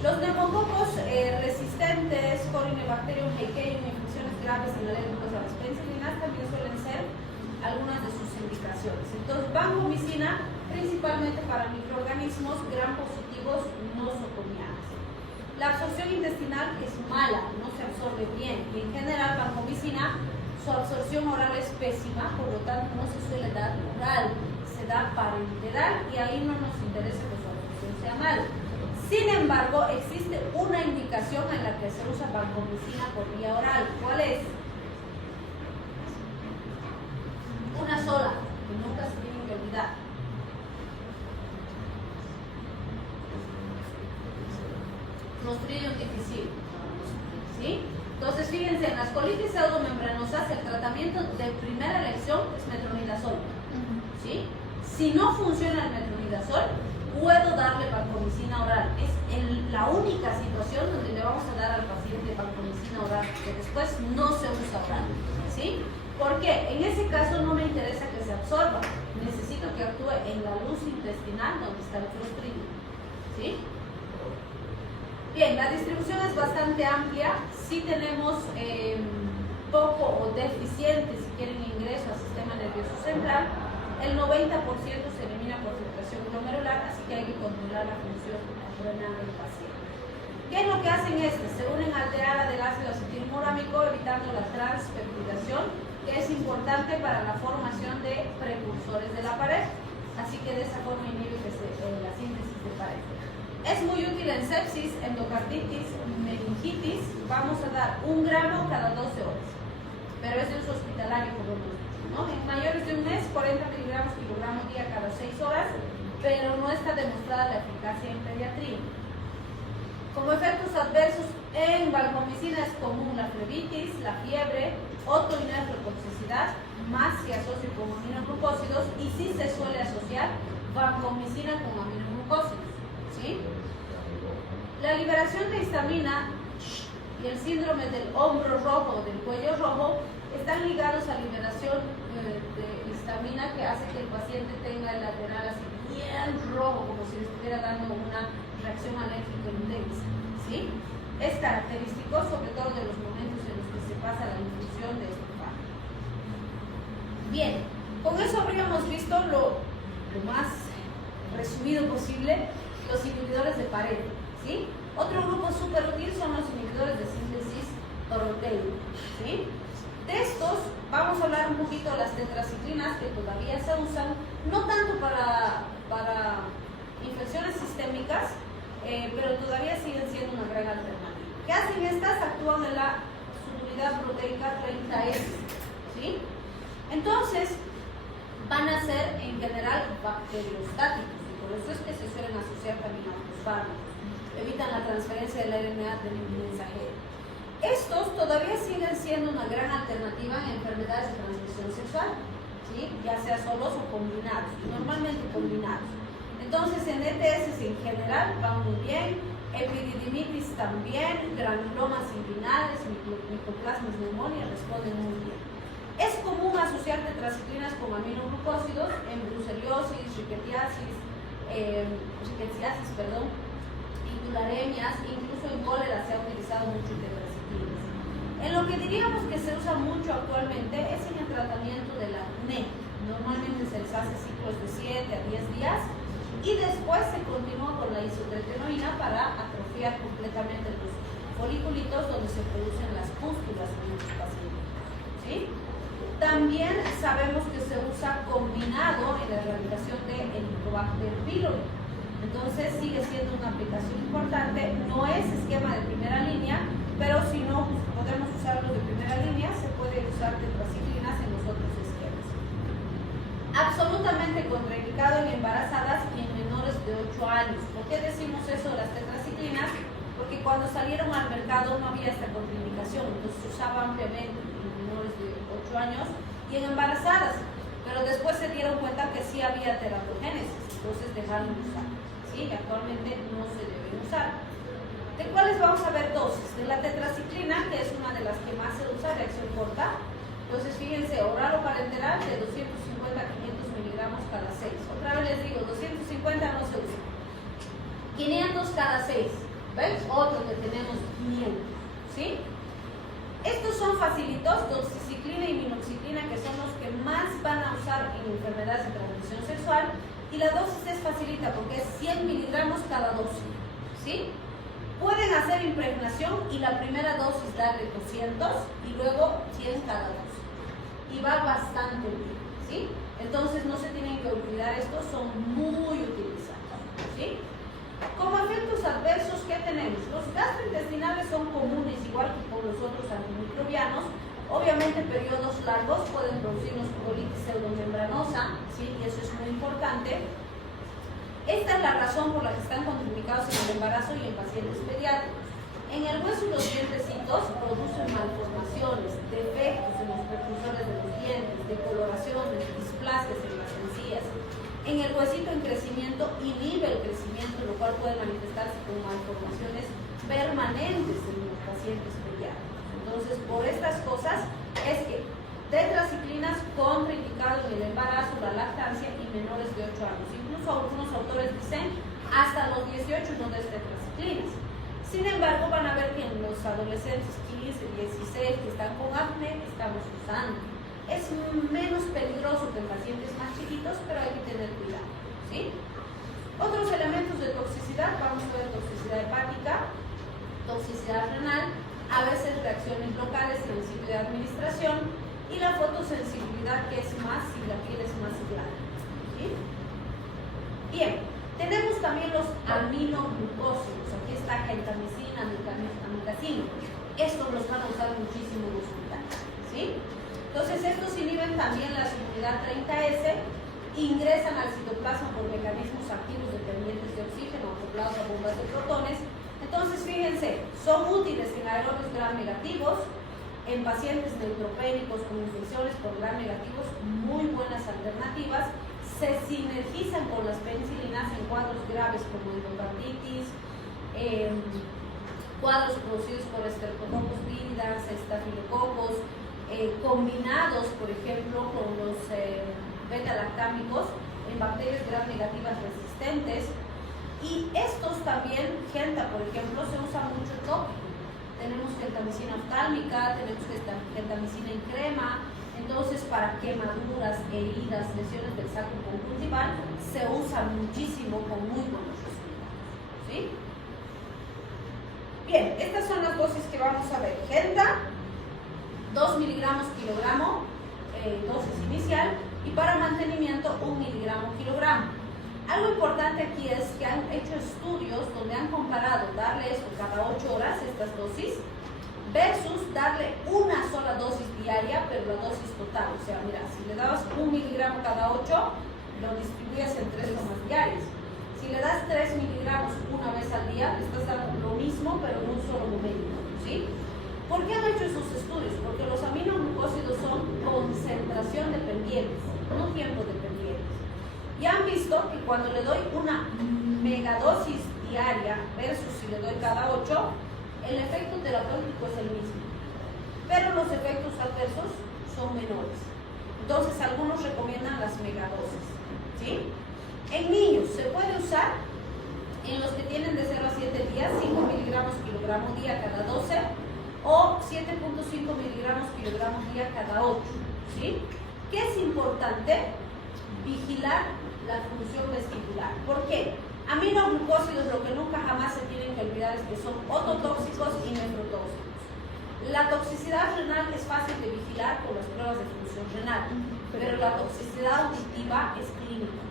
Los neumococos resistentes, Corynebacterium leishmaniae, infecciones graves y alérgicos a las penicilinas también suelen ser algunas de sus indicaciones. Entonces, vancomicina principalmente para microorganismos gram positivos nosocomiales. La absorción intestinal es mala, no se absorbe bien y en general vancomicina su absorción oral es pésima, por lo tanto no se suele dar oral, se da parenteral y ahí no nos interesa que su absorción sea mala. Sin embargo, existe una indicación en la que se usa vancomicina por vía oral. ¿Cuál es? Una sola, que nunca se tienen que olvidar. Clostridium difficile. ¿Sí? Entonces, fíjense, en las colitis pseudomembranosas el tratamiento de primera elección es metronidazol. ¿Sí? Si no funciona el metronidazol, puedo darle vancomicina oral. Es la única situación donde le vamos a dar al paciente vancomicina oral, que después no se usa oral. ¿Sí? ¿Por qué? En ese caso no me interesa que se absorba. Necesito que actúe en la luz intestinal donde está el clostridium. ¿Sí? Bien, la distribución es bastante amplia. Sí tenemos poco o deficiente, si quieren, ingreso al sistema nervioso central. El 90% se elimina por filtración glomerular, así que hay que controlar la función renal del paciente. ¿Qué es lo que hacen estos? Se unen a alterar del ácido acetilmurámico, evitando la transpeptidación, que es importante para la formación de precursores de la pared, así que de esa forma inhibe la síntesis de pared. Es muy útil en sepsis, endocarditis, meningitis. Vamos a dar 1 gramo cada 12 horas, pero es de uso hospitalario por lo menos, ¿no? En mayores de un mes, 40 miligramos kilogramo día cada 6 horas, pero no está demostrada la eficacia en pediatría. Como efectos adversos, en vancomicina es común la flebitis, la fiebre, otoinefrotoxicidad, más se asocia con aminoglucósidos y sí se suele asociar vancomicina con aminoglucósidos. ¿Sí? La liberación de histamina y el síndrome del hombro rojo o del cuello rojo están ligados a liberación de histamina que hace que el paciente tenga el lateral así bien rojo, como si le estuviera dando una reacción alérgica intensa. ¿Sí? Es característico sobre todo de los momentos en los que se pasa la infusión de este fármaco. Bien, con eso habríamos visto lo más resumido posible, los inhibidores de pared. ¿Sí? Otro grupo súper útil son los inhibidores de síntesis toroteica. ¿Sí? De estos vamos a hablar un poquito de las tetraciclinas que todavía se usan, no tanto para infecciones sistémicas, pero todavía siguen siendo una gran alternativa. ¿Qué hacen estas? Actúan en la subunidad proteica 30S, ¿sí? Entonces, van a ser en general bacteriostáticos, y por eso es que se suelen asociar también a otros fármacos. Evitan la transferencia del RNA del mensajero. Estos todavía siguen siendo una gran alternativa en enfermedades de transmisión sexual, ¿sí? Ya sea solos o combinados, normalmente combinados. Entonces, en ETS en general van muy bien, epididimitis también, granulomas inguinales, micoplasmas pneumonia responden muy bien. Es común asociar tetraciclinas con aminoglucósidos en bruceliosis, rickettsiosis, tularemias, incluso en cólera se ha utilizado mucho tetraciclinas. En lo que diríamos que se usa mucho actualmente es en el tratamiento del acné. Normalmente se les hace ciclos de 7 a 10 días y después se continúa con la isotretinoína para atrofiar completamente los foliculitos donde se producen las pústulas en muchos pacientes, ¿sí? También sabemos que se usa combinado en la erradicación de Helicobacter pylori. Entonces sigue siendo una aplicación importante, no es esquema de primera línea, pero si no podemos usarlo de primera línea, se puede usar tetraciclinas en los otros esquemas. Absolutamente contraindicado en embarazadas y en menores de 8 años. ¿Por qué decimos eso de las tetraciclinas? Porque cuando salieron al mercado no había esta contraindicación, entonces se usaba ampliamente en menores de 8 años y en embarazadas, pero después se dieron cuenta que sí había teratogénesis, entonces dejaron de usar. ¿Sí? Actualmente no se deben usar. ¿De cuáles vamos a ver dosis? De la tetraciclina, que es una de las que más se usa, de acción corta. Entonces, fíjense, oral o parenteral de 250 a 500 miligramos cada 6. Otra vez les digo, 250 no se usa. 500 cada 6. ¿Ven? Otro que tenemos 500. ¿Sí? Estos son facilitos, doxiciclina y minoxiclina, que son los que más van a usar en enfermedades de transmisión sexual. Y la dosis es facilita porque es 100 miligramos cada dosis, ¿sí? Pueden hacer impregnación y la primera dosis darle 200 y luego 100 cada dosis. Y va bastante bien, ¿sí? Entonces no se tienen que olvidar estos, son muy utilizados, ¿sí? Como efectos adversos, ¿qué tenemos? Los gastrointestinales son comunes, igual que por los otros antimicrobianos. Obviamente periodos largos pueden producirnos colitis pseudomembranosa, ¿sí? Y eso es muy importante. Esta es la razón por la que están contraindicados en el embarazo y en pacientes pediátricos. En el hueso y los dientecitos producen malformaciones, defectos en los precursores de los dientes, decoloraciones, displasias en las encías. En el huesito en crecimiento inhibe el crecimiento, lo cual puede manifestarse con malformaciones permanentes en los pacientes pediátricos. Entonces, por estas cosas es que tetraciclinas contraindicado en el embarazo, la lactancia y menores de 8 años. Incluso algunos autores dicen hasta los 18 no des tetraciclinas. Sin embargo, van a ver que en los adolescentes 15, 16 que están con acné, estamos usando. Es menos peligroso que en pacientes más chiquitos, pero hay que tener cuidado, ¿sí? Otros elementos de toxicidad, vamos a ver toxicidad hepática, toxicidad renal, a veces reacciones locales en el sitio de administración y la fotosensibilidad, que es más si la piel es más clara, ¿sí? Bien, tenemos también los aminoglucósidos. Aquí está gentamicina, amikacino. Estos los van a usar muchísimo los hospitales, ¿sí? Entonces estos inhiben también la subunidad 30S, ingresan al citoplasma por mecanismos activos dependientes de oxígeno acoplados a bombas de protones. Entonces, fíjense, son útiles en aerobios gram negativos, en pacientes neutropénicos con infecciones por gram negativos, muy buenas alternativas. Se sinergizan con las penicilinas en cuadros graves como endocarditis, cuadros producidos por Streptococcus viridans, estafilococos, combinados, por ejemplo, con los beta-lactámicos en bacterias gram negativas resistentes. Y estos también, genta, por ejemplo, se usa mucho tópico. Tenemos gentamicina oftálmica, tenemos gentamicina en crema. Entonces, para quemaduras, heridas, lesiones del saco conjuntival, se usa muchísimo con muy buenos resultados, ¿sí? Bien, estas son las dosis que vamos a ver. Genta, 2 miligramos kilogramo, dosis inicial, y para mantenimiento 1 miligramo miligramo/kilogramo. Algo importante aquí es que han hecho estudios donde han comparado darle esto cada 8 horas, estas dosis, versus darle una sola dosis diaria, pero la dosis total. O sea, mira, si le dabas 1 miligramo cada 8, lo distribuyes en 3 tomas diarias. Si le das 3 miligramos una vez al día, le estás dando lo mismo, pero en un solo momento, ¿sí? ¿Por qué han hecho esos estudios? Porque los aminoglucósidos son concentración dependientes, no tiempo dependientes. Y han visto que cuando le doy una megadosis diaria versus si le doy cada 8, el efecto terapéutico es el mismo, pero los efectos adversos son menores. Entonces, algunos recomiendan las megadosis, ¿sí? En niños se puede usar en los que tienen de 0 a 7 días 5 miligramos/kilogramo día cada 12 o 7.5 miligramos/kilogramo día cada 8, ¿sí? ¿Qué es importante? Vigilar la función vestibular. ¿Por qué? Aminoglucósidos, lo que nunca jamás se tienen que olvidar es que son ototóxicos y nefrotóxicos. La toxicidad renal es fácil de vigilar con las pruebas de función renal, pero la toxicidad auditiva es clínica.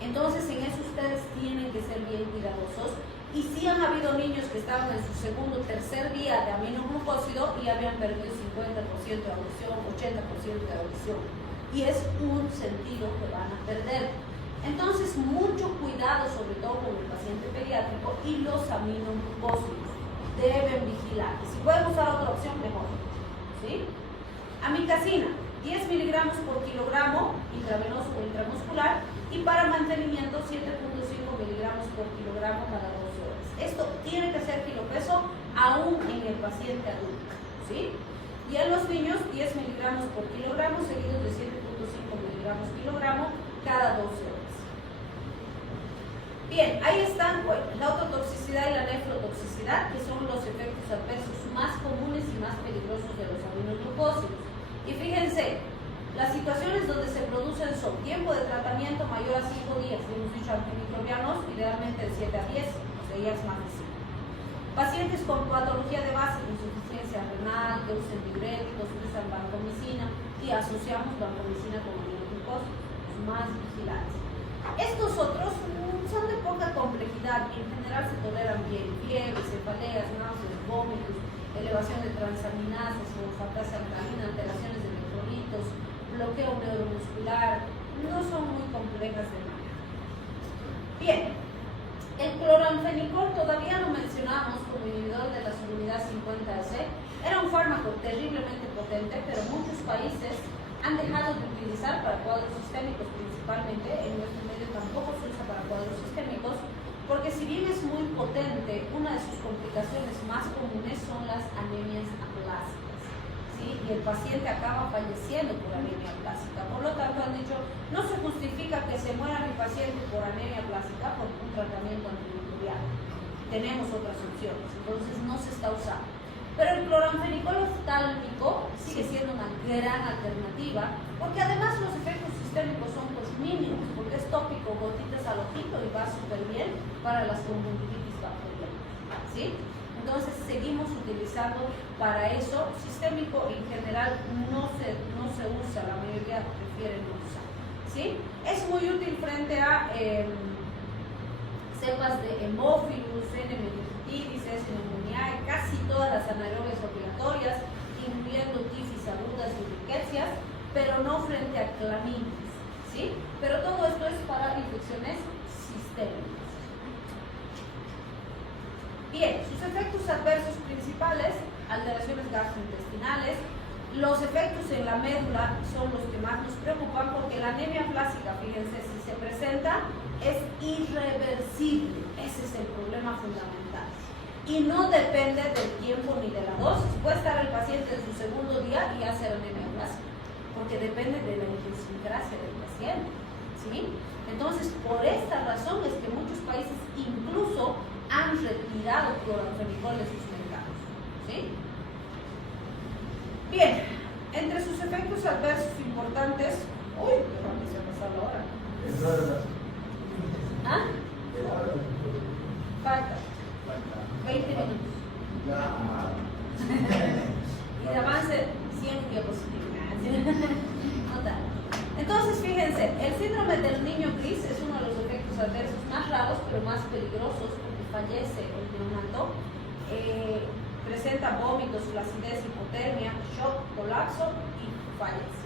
Entonces, en eso ustedes tienen que ser bien cuidadosos. Y sí han habido niños que estaban en su segundo o tercer día de aminoglucósido y habían perdido 50% de audición, 80% de audición. Y es un sentido que van a perder. Entonces, mucho cuidado, sobre todo con el paciente pediátrico y los aminoglucósidos. Deben vigilar. Y si pueden usar otra opción, mejor. ¿Sí? Amikacina, 10 miligramos/kilogramo, intravenoso o intramuscular, y para mantenimiento 7.5 miligramos/kilogramo cada 12 horas. Esto tiene que ser kilopeso aún en el paciente adulto, ¿sí? Y en los niños 10 miligramos/kilogramo seguidos de 7.5 miligramos/kilogramo cada 12 horas. Bien, ahí están la ototoxicidad y la nefrotoxicidad, que son los efectos adversos más comunes y más peligrosos de los aminoglucósidos. Y fíjense, las situaciones donde se producen son tiempo de tratamiento mayor a 5 días, hemos dicho antimicrobianos, idealmente de 7 a 10, o sea, ya es más de 5. Pacientes con patología de base, insuficiencia renal, que usen diuréticos, usan vancomicina, y asociamos vancomicina con aminoglucósidos, los más vigilantes. Estos otros son de poca complejidad y en general se toleran bien: fiebre, cefaleas, náuseas, vómitos, elevación de transaminasas, fosfatasa alcalina, alteraciones de electrolitos, bloqueo neuromuscular, no son muy complejas de manejar. Bien, el cloranfenicol todavía lo mencionamos como inhibidor de la solubilidad 50S. Era un fármaco terriblemente potente, pero muchos países han dejado de utilizar para cuadros sistémicos principalmente. En nuestro medio tampoco se usa para cuadros sistémicos, porque si bien es muy potente, una de sus complicaciones más comunes son las anemias aplásicas, ¿sí? Y el paciente acaba falleciendo por anemia plástica. Por lo tanto, han dicho, no se justifica que se muera mi paciente por anemia plástica por un tratamiento antimicrobiano. Tenemos otras opciones, entonces no se está usando. Pero el cloranfenicol oftálmico sigue siendo una gran alternativa, porque además los efectos sistémicos son pues mínimos, porque es tópico, gotitas al ojito, y va súper bien para las conjuntivitis bacterianas, ¿sí? Entonces seguimos utilizando para eso. Sistémico en general no se usa, la mayoría prefieren no usar, ¿sí? Es muy útil frente a cepas de hemófilus, N-meningitis, S-pneumoniae, casi todas las anaerobias obligatorias, incluyendo tifis agudas y riquecias, pero no frente a clamidias, ¿sí? Pero todo esto es para infecciones sistémicas. Bien, sus efectos adversos principales: alteraciones gastrointestinales. Los efectos en la médula son los que más nos preocupan, porque la anemia plástica, fíjense, si se presenta, es irreversible. Ese es el problema fundamental. Y no depende del tiempo ni de la dosis. Puede estar el paciente en su segundo día y hacer anemia plástica, porque depende de la idiosincrasia del paciente, ¿sí? Entonces, por esta razón es que muchos países incluso han retirado cloranfenicol de sus mercados, ¿sí? Bien, entre sus efectos adversos importantes, uy, qué rápido se ha pasado la hora. ¿Ah? Falta 20 minutos. Y de avance 100 diapositivas. Entonces, fíjense, el síndrome del adversos más raros, pero más peligrosos, porque fallece el neonato. Presenta vómitos, flacidez, hipotermia, shock, colapso y fallece.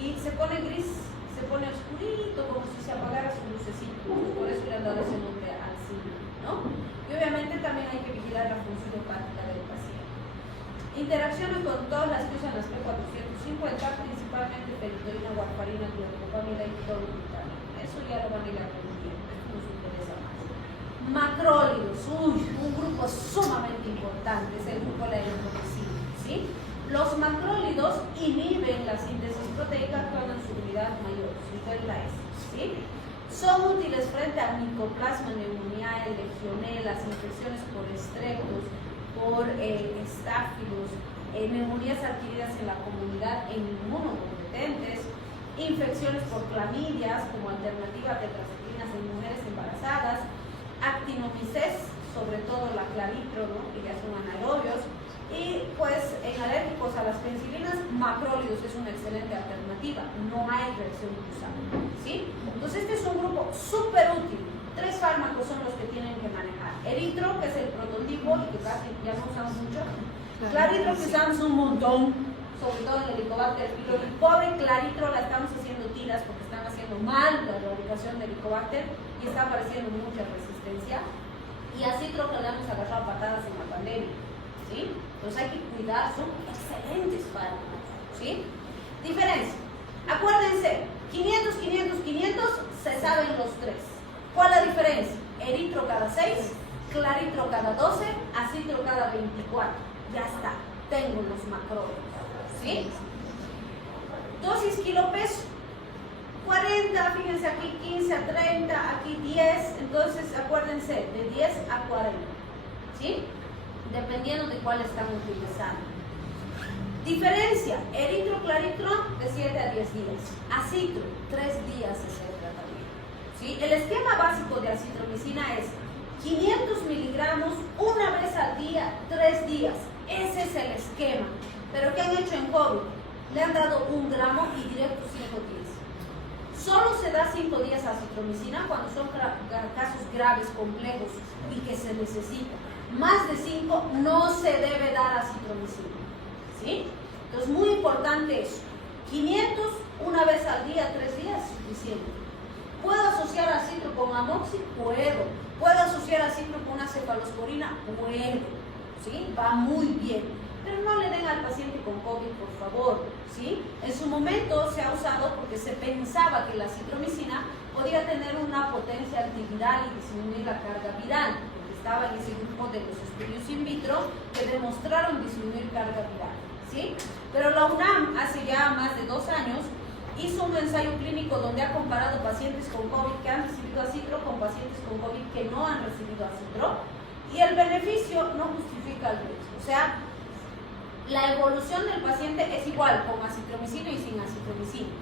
Y se pone gris, se pone oscurito, como si se apagara su lucecito. Por eso le han dado ese nombre al síndrome, ¿no? Y obviamente también hay que vigilar la función hepática del paciente. Interacciones con todas las que usan las P450, principalmente periodina, warfarina, glucopamida y clorvitamina. Eso ya lo van a ir aprendiendo, esto nos interesa más. Macrólidos, un grupo sumamente importante, es el grupo de la eritromicina, ¿sí? Los macrólidos inhiben la síntesis proteica actuando en su unidad mayor, su celda S, ¿sí? Son útiles frente a micoplasma pneumoniae, legionelas, infecciones por estreptos, por estáfilos, neumonías adquiridas en la comunidad en inmunocompetentes, infecciones por clamidias como alternativa a tetracyclinas en mujeres embarazadas, actinomyces, sobre todo la claritro, ¿no? Que ya son anaerobios, y pues en alérgicos a las penicilinas, macrólidos es una excelente alternativa, no hay reacción cruzada, ¿sí? Entonces este es un grupo súper útil. 3 fármacos son los que tienen que manejar. Eritro, que es el prototipo y que casi ya no usamos mucho. Claritro, que usamos un montón, sobre todo en el Helicobacter pylori. Pobre claritro la estamos haciendo tiras porque están haciendo mal la erradicación del Helicobacter y está apareciendo mucha resistencia. Y a citro que le hemos agarrado patadas en la pandemia, ¿sí? Entonces hay que cuidar, son excelentes fármacos, ¿sí? Diferencia. Acuérdense, 500, 500, 500, se saben los 3. ¿Cuál es la diferencia? Eritro cada 6, claritro cada 12, acitro cada 24. Ya está, tengo los macrólidos, ¿sí? Dosis kilopeso, 40, fíjense aquí 15 a 30, aquí 10, entonces acuérdense, de 10 a 40, ¿sí? Dependiendo de cuál están utilizando. Diferencia, eritro, claritro, de 7 a 10 días, acitro, 3 días es el tratamiento, ¿sí? El esquema básico de acitromicina es 500 miligramos una vez al día, 3 días. Ese es el esquema. Pero ¿qué han hecho en COVID? Le han dado 1 gramo y directo 5 días. Solo se da 5 días acitromicina cuando son casos graves, complejos y que se necesita. Más de 5 no se debe dar acitromicina, ¿sí? Entonces, muy importante eso. 500 una vez al día, 3 días, suficiente. ¿Puedo asociar acitro con amoxi? Puedo. ¿Puedo asociar acitro con una cefalosporina? Puedo, ¿sí? Va muy bien. Pero no le den al paciente con COVID, por favor, ¿sí? En su momento se ha usado porque se pensaba que la acitromicina podía tener una potencia antiviral y disminuir la carga viral, porque estaba en ese grupo de los estudios in vitro que demostraron disminuir carga viral, ¿sí? Pero la UNAM hace ya más de 2 años hizo un ensayo clínico donde ha comparado pacientes con COVID que han recibido acitro con pacientes con COVID que no han recibido acitro, y el beneficio no justifica el riesgo. O sea, la evolución del paciente es igual con acitromicina y sin acitromicina.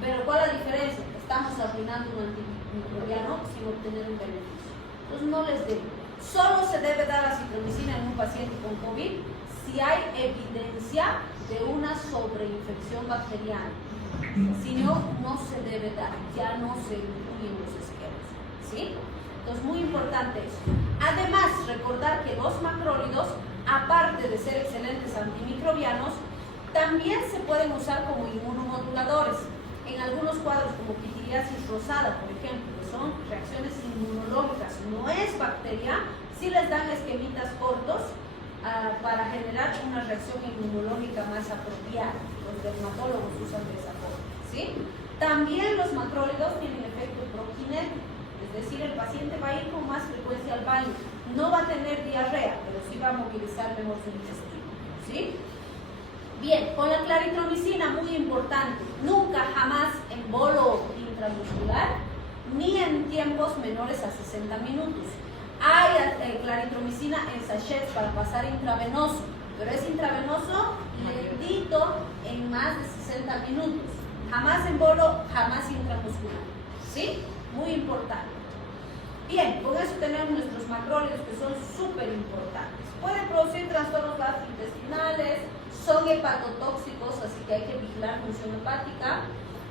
Pero ¿cuál es la diferencia? Estamos arruinando un antimicrobiano sin obtener un beneficio. Entonces no les den. Solo se debe dar acitromicina en un paciente con COVID si hay evidencia de una sobreinfección bacteriana. Si no, no se debe dar, ya no se incluyen los esquemas, ¿sí? Entonces, muy importante eso. Además, recordar que los macrólidos, aparte de ser excelentes antimicrobianos, también se pueden usar como inmunomoduladores. En algunos cuadros como pitiriasis rosada, por ejemplo, que son reacciones inmunológicas, no es bacteria, sí les dan esquemitas cortos para generar una reacción inmunológica más apropiada. Los dermatólogos usan de esa forma, ¿sí? También los macrólidos tienen efecto prokinético, es decir, el paciente va a ir con más frecuencia al baño, no va a tener diarrea, pero sí va a movilizar mejor su intestino, ¿sí? Bien, con la claritromicina, muy importante, nunca jamás en bolo intramuscular ni en tiempos menores a 60 minutos. Hay claritromicina en sachets para pasar intravenoso, pero es intravenoso lentito en más de 60 minutos. Jamás en bolo, jamás intramuscular, ¿sí? Muy importante. Bien, con eso tenemos nuestros macrólidos que son súper importantes. Pueden producir trastornos gastrointestinales, son hepatotóxicos, así que hay que vigilar función hepática.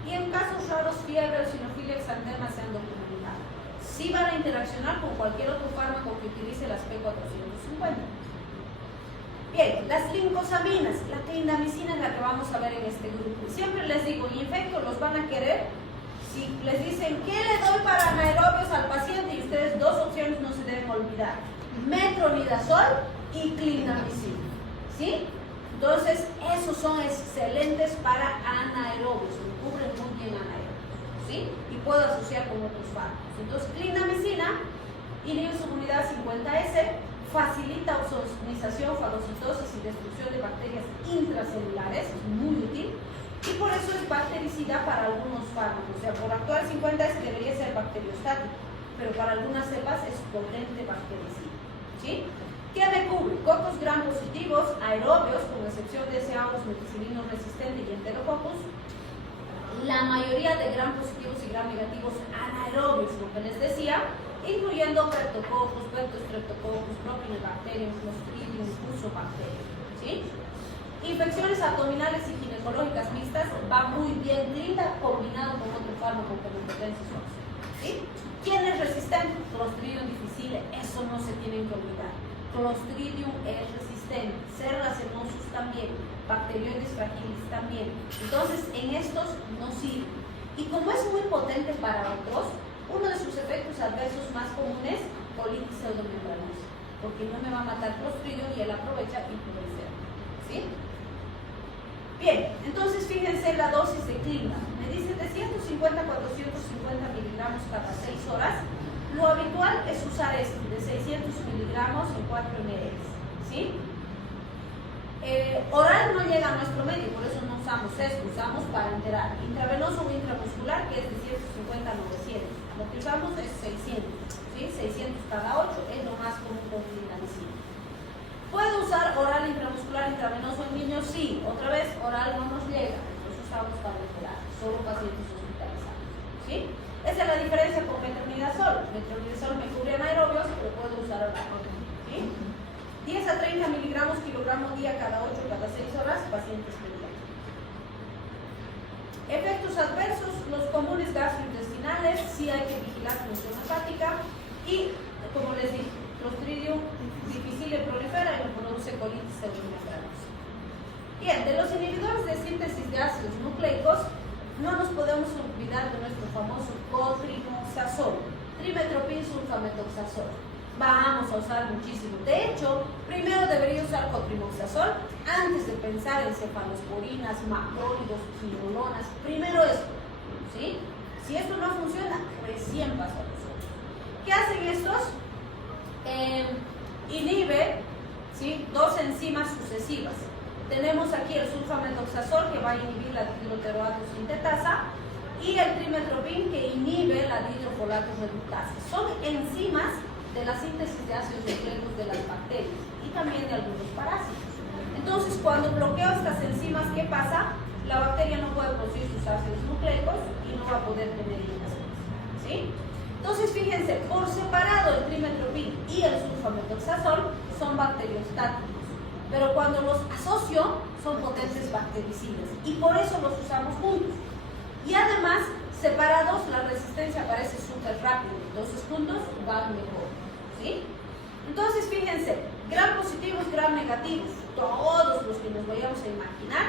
Y en casos raros, fiebre, eosinofilia, exantema se han documentado. sí van a interaccionar con cualquier otro fármaco que utilice las P450. Bien, las lincosaminas, la clindamicina es la que vamos a ver en este grupo. Siempre les digo, en infecto los van a querer. Si les dicen, ¿qué le doy para anaerobios al paciente? Y ustedes dos opciones no se deben olvidar. Metronidazol y clindamicina. ¿Sí? Entonces, esos son excelentes para anaerobios, lo cubren muy bien anaerobios. ¿Sí? Y puedo asociar con otros fármacos. Entonces, clindamicina inhibe su unidad 50S, facilita ozonización, fagocitosis y destrucción de bacterias intracelulares, es muy útil, y por eso es bactericida para algunos fármacos. O sea, por actual 50S debería ser bacteriostático, pero para algunas cepas es potente bactericida. ¿Sí? ¿Qué me cubre? Cocos gram positivos, aerobios, con excepción de SAOs, meticilino resistente y enterococcus. La mayoría de gram positivos y gram negativos anaerobios, lo que les decía, incluyendo Cryptococcus, Streptococcus, Propionibacterium, Clostridium, Fusobacterium. ¿Sí? Infecciones abdominales y ginecológicas mixtas va muy bien, linda, combinado con otro fármaco como potencia suave. ¿Sí? ¿Quién es resistente? Clostridium difficile, eso no se tienen que olvidar. Clostridium es resistente, Serracenosus también, Bacteroides fragilis también. Entonces, en estos no sirve. Y como es muy potente para otros, uno de sus efectos adversos más comunes, colitis pseudomembranosa, porque no me va a matar Clostridium y él aprovecha y prolifera. ¿Sí? Bien, entonces fíjense la dosis de clima. Me dice de 150 a 450 miligramos cada 6 horas. Lo habitual es usar este de 600 miligramos en 4 ml. ¿Sí? Oral no llega a nuestro medio, por eso no usamos esto, usamos para enterar. Intravenoso o intramuscular, que es de 150 a 900. Lo que usamos es 600. ¿Sí? 600 cada 8 es lo más común con clindamicina. ¿Puedo usar oral intramuscular intravenoso en niños? Sí. Otra vez, oral no nos llega, entonces usamos para enterar, solo pacientes hospitalizados. ¿Sí? Esa es la diferencia con metronidazol. Metronidazol me cubre anaerobios, pero puedo usar oral. ¿Sí? 10 a 30 miligramos kilogramo día cada 8, cada 6 horas, pacientes pediátricos. Efectos adversos, los comunes gastrointestinales, sí hay que vigilar función hepática y, como les dije, Clostridium difficile prolifera y produce colitis pseudomembranosa. Bien, de los inhibidores de síntesis de ácidos nucleicos, no nos podemos olvidar de nuestro famoso cotrimoxazol, trimetropin sulfametoxazol. Vamos a usar muchísimo. De hecho, primero debería usar cotrimoxazol antes de pensar en cefalosporinas, macrólidos, quinolonas. Primero esto, ¿sí? Si esto no funciona, recién pasa a los otros. ¿Qué hacen estos? Inhibe, ¿sí?, dos enzimas sucesivas. Tenemos aquí el sulfametoxazol, que va a inhibir la dihidroteroato sintetasa, y el trimetropin, que inhibe la dihidrofolato reductasa. Son enzimas de la síntesis de ácidos nucleicos de las bacterias y también de algunos parásitos. Entonces, cuando bloqueo estas enzimas, ¿qué pasa? La bacteria no puede producir sus ácidos nucleicos y no va a poder tener ingestión. ¿Sí? Entonces, fíjense, por separado el trimetropin y el sulfametoxazol son bacteriostáticos, pero cuando los asocio son potentes bactericidas y por eso los usamos juntos. Y además, separados, la resistencia aparece súper rápido, entonces juntos van mejor. ¿Sí? Entonces, fíjense, gram positivos, gram negativos, todos los que nos vayamos a imaginar.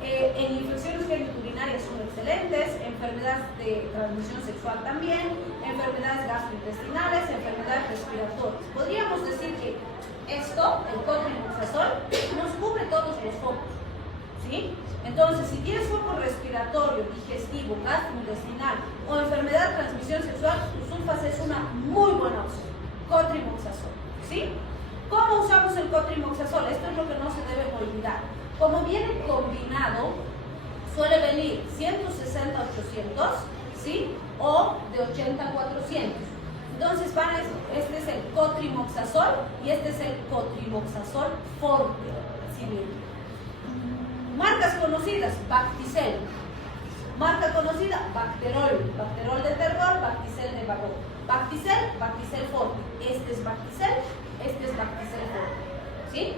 En infecciones genitourinarias son excelentes, enfermedades de transmisión sexual también, enfermedades gastrointestinales, enfermedades respiratorias. Podríamos decir que esto, el cotrimoxazol, nos cubre todos los focos. ¿Sí? Entonces, si tienes foco respiratorio, digestivo, gastrointestinal o enfermedad de transmisión sexual, tu sulfas es una muy buena opción. Cotrimoxazol. ¿Sí? ¿Cómo usamos el cotrimoxazol? Esto es lo que no se debe olvidar. Como viene combinado, suele venir 160 a 800, ¿sí? O de 80 a 400. Entonces, este es el cotrimoxazol y este es el cotrimoxazol forte. ¿Sí? Marcas conocidas, Bacticel. Marca conocida, Bacterol. Bacterol de terror, Bacticel de valor. Bacticel, Bacticel forte. Este es Bacticel, este es Bacticel forte. ¿Sí?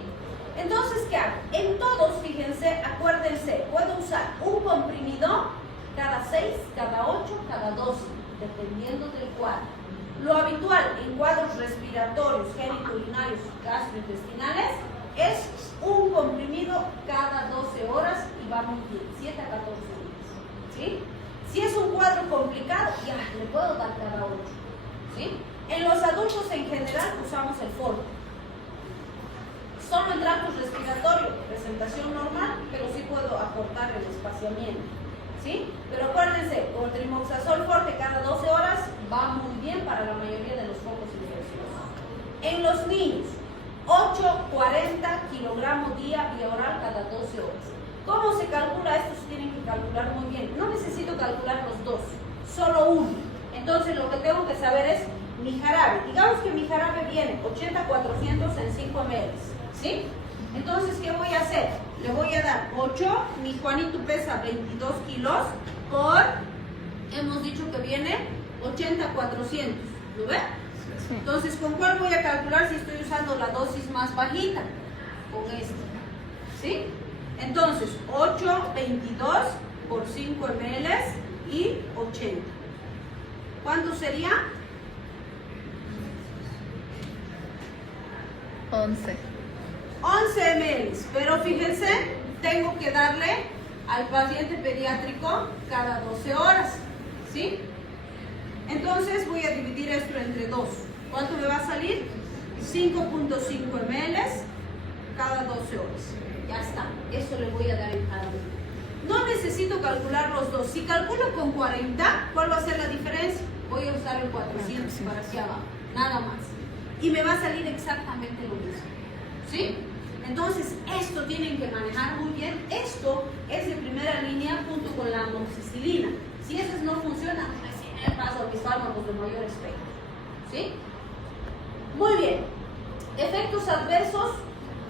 Entonces, ¿qué hago? En todos, fíjense, acuérdense, puedo usar un comprimido cada 6, cada 8, cada 12, dependiendo del cuadro. Lo habitual en cuadros respiratorios, genitourinarios, gastrointestinales es un comprimido cada 12 horas y va muy bien, 7 a 14 días. ¿Sí? Si es un cuadro complicado, ya le puedo dar cada 8. ¿Sí? En los adultos en general usamos el Forte. Solo en tracto respiratorio, presentación normal, pero sí puedo aportar el espaciamiento. ¿Sí? Pero acuérdense, con trimoxazol Forte cada 12 horas va muy bien para la mayoría de los focos infecciosos. En los niños, 8,40 kilogramos día vía oral cada 12 horas. ¿Cómo se calcula esto? Se tienen que calcular muy bien. No necesito calcular los dos, solo uno. Entonces lo que tengo que saber es mi jarabe. Digamos que mi jarabe viene 80-400 en 5 ml. ¿Sí? Entonces, ¿qué voy a hacer? Le voy a dar 8, mi Juanito pesa 22 kilos, por, hemos dicho que viene 80-400, ¿lo ven? Sí. Entonces, ¿con cuál voy a calcular si estoy usando la dosis más bajita? Con esta, ¿sí? Entonces, 8,22 por 5 ml y 80. ¿Cuánto sería? 11 ml, pero fíjense, tengo que darle al paciente pediátrico cada 12 horas, ¿sí? Entonces voy a dividir esto entre 2. ¿Cuánto me va a salir? 5,5 ml cada 12 horas. Ya está, eso le voy a dar en jarabe. No necesito calcular los dos. Si calculo con 40, ¿cuál va a ser la diferencia? Voy a usar el 400 para hacia abajo, nada más. Y me va a salir exactamente lo mismo, ¿sí? Entonces, esto tienen que manejar muy bien. Esto es de primera línea junto con la amoxicilina. Si esas no funcionan, recién me paso a mis fármacos de mayor espectro, ¿sí? Muy bien. Efectos adversos,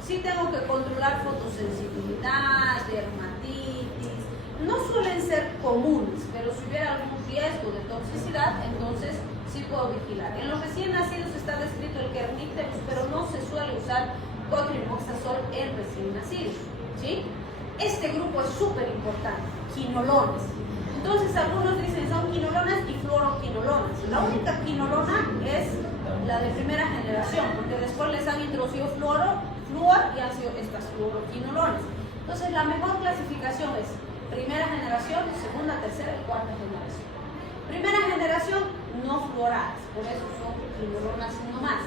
sí tengo que controlar fotosensibilidad, dermatitis. No suelen ser comunes, pero si hubiera algún riesgo de toxicidad, entonces sí puedo vigilar. En los recién nacidos está descrito el kernicterus, pero no se suele usar cotrimoxazol en recién nacidos, ¿sí? Este grupo es súper importante, quinolonas. Entonces algunos dicen son quinolonas y fluoroquinolonas. La única quinolona es la de primera generación, porque después les han introducido fluor y han sido estas fluoroquinolonas. Entonces la mejor clasificación es primera generación, segunda, tercera y cuarta generación. Primera generación no fluoradas, por eso son quinolonas nomás.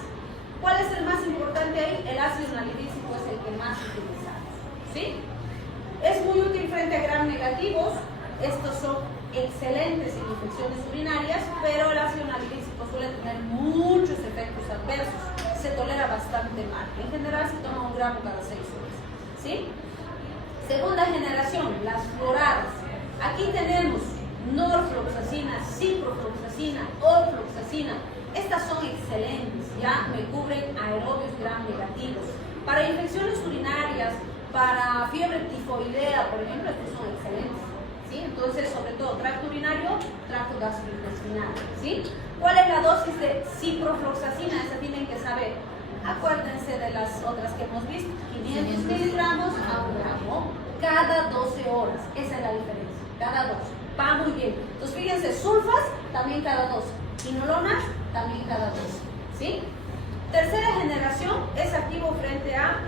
¿Cuál es el más importante ahí? El ácido nalidícico es el que más utilizamos, ¿sí? Es muy útil frente a gram negativos. Estos son excelentes en infecciones urinarias, pero el ácido nalidícico suele tener muchos efectos adversos. Se tolera bastante mal. En general se toma 1 gramo cada 6 horas, ¿sí? Segunda generación, las fluoradas. Aquí tenemos norfloxacina, ciprofloxacina, ofloxacina. Estas son excelentes, ya me cubren aerobios gram negativos. Para infecciones urinarias, para fiebre tifoidea, por ejemplo, estos son excelentes, ¿sí? Entonces, sobre todo, tracto urinario, tracto gastrointestinal, ¿sí? ¿Cuál es la dosis de ciprofloxacina? Esa tienen que saber. Acuérdense de las otras que hemos visto, 500 miligramos a 1 gramo cada 12 horas. Esa es la diferencia, cada 12. Va muy bien. Entonces, fíjense, sulfas también cada 12. Quinolonas también cada 12, ¿sí? Tercera generación es activo frente a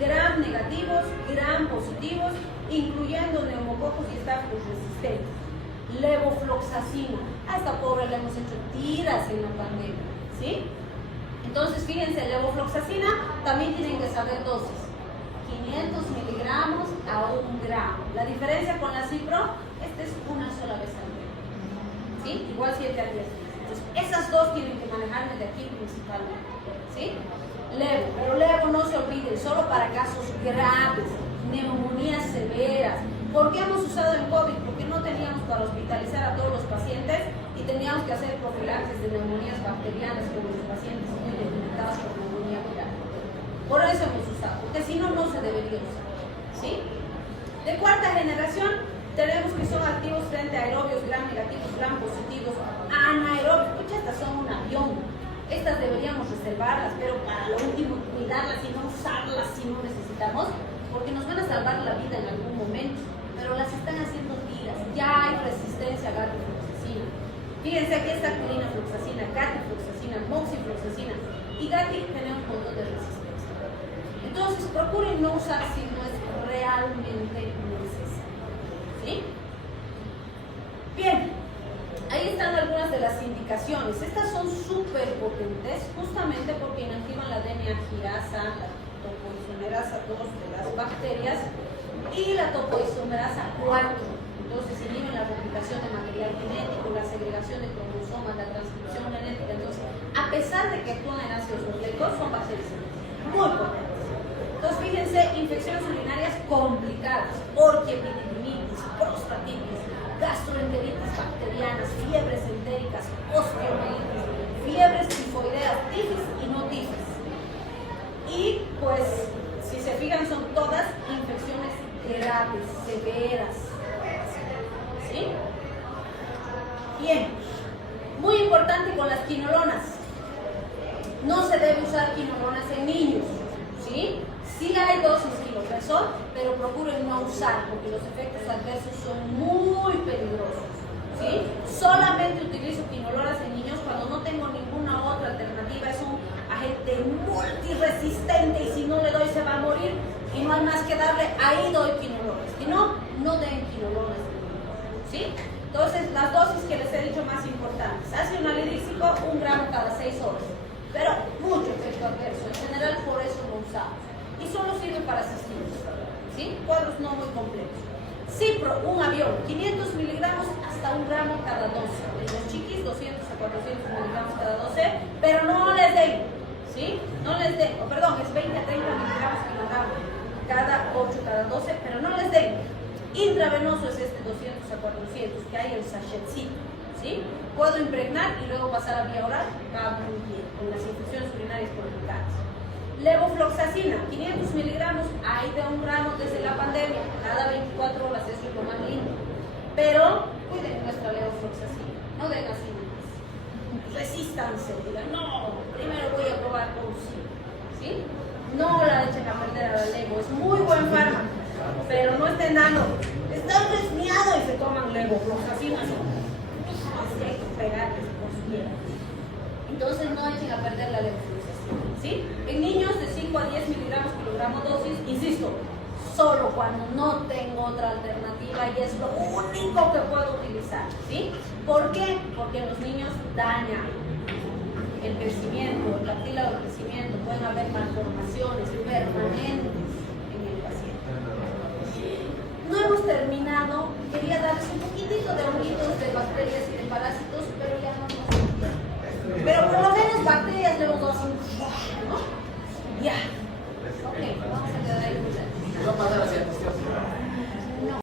gram negativos, gram positivos, incluyendo neumococos y estáfilos resistentes. Levofloxacina. A esta pobre le hemos hecho tiras en la pandemia, ¿sí? Entonces, fíjense, levofloxacina también tienen que saber dosis. 500 miligramos a 1 gramo. La diferencia con la cipro, esta es una sola vez al día, ¿sí? Igual 7 a 10 días. Entonces, esas dos tienen que manejarme de aquí principalmente, ¿sí? Levo, pero levo no se olviden, solo para casos graves, neumonías severas. ¿Por qué hemos usado el COVID? Porque no teníamos para hospitalizar a todos los pacientes y teníamos que hacer profilaxis de neumonías bacterianas con los pacientes muy debilitados por neumonía viral. Por eso hemos usado, porque si no, no se debería usar, ¿sí? De cuarta generación, tenemos que son activos frente a aerobios gram negativos, gram positivos, anaerobios. Escucha, estas son un avión. Estas deberíamos reservarlas, pero para lo último, cuidarlas y no usarlas si no necesitamos, porque nos van a salvar la vida en algún momento, pero las están haciendo tiras. Ya hay resistencia a gato. Fíjense, aquí está actinina-fluoxacina, gatifloxacina, moxifloxacina. Y gati tiene un montón de resistencia. Entonces, procuren no usar si no es realmente necesario. ¿Sí? Bien, ahí están algunas de las indicaciones. Estas son súper potentes, justamente porque inactivan la DNA girasa, la topoisomerasa 2 de las bacterias y la topoisomerasa 4. Entonces inhiben la replicación de material genético, la segregación de cromosomas, la transcripción genética. Entonces, a pesar de que actúan en ácidos nucleicos, son bacterias muy potentes. Entonces, fíjense, infecciones urinarias complicadas, orquiepididimitis, prostatitis, gastroenteritis bacterianas, fiebres entéricas, osteomielitis, fiebres tifoideas, tifis y no tifis. Y pues, si se fijan, son todas infecciones graves, severas. ¿Sí? Bien, muy importante con las quinolonas. No se debe usar quinolonas en niños. ¿Sí? Sí hay dosis kilopeso, pero procuren no usar porque los efectos adversos son muy peligrosos. ¿Sí? Solamente utilizo quinolonas en niños cuando no tengo ninguna otra alternativa. Es un agente multiresistente y si no le doy se va a morir y no hay más que darle, ahí doy quinolonas. Si no, no den quinolonas. ¿Sí? Entonces, las dosis que les he dicho más importantes. Ácido anhidrícico, 1 gramo cada 6 horas. Pero mucho efecto adverso. En general, por eso lo usamos. Y solo sirve para cistitis. ¿Sí? Cuadros no muy complejos. Cipro, un avión, 500 miligramos hasta 1 gramo cada 12. En los chiquis, 200 a 400 miligramos cada 12. Pero no les den. ¿Sí? No les den. Perdón, es 20 a 30 miligramos kilogramo cada 8, cada 12. Pero no les den. Intravenoso es este 200 a 400 que hay el sachetcito, ¿sí? Puedo impregnar y luego pasar a vía oral, va muy bien, con las infecciones urinarias complicadas. Levofloxacina, 500 miligramos, hay de 1 gramo desde la pandemia, cada 24 horas, eso es lo más lindo. Pero cuiden nuestra levofloxacina, no den así más. Resístanse, digan, no, primero voy a probar con ¿sí? No la echen a perder a la levo, es muy buen fármaco. Pero no está enano, está resfriado y se toman levofloxacina. Así hay que pegarles por su vida. Entonces no echen a perder la levofloxacina. ¿Sí? En niños de 5 a 10 miligramos kilogramo dosis, insisto, solo cuando no tengo otra alternativa y es lo único que puedo utilizar. ¿Sí? ¿Por qué? Porque en los niños daña el crecimiento, el cartílago del crecimiento, pueden haber malformaciones permanentes. No hemos terminado, quería darles un poquitito de honguitos, de bacterias y de parásitos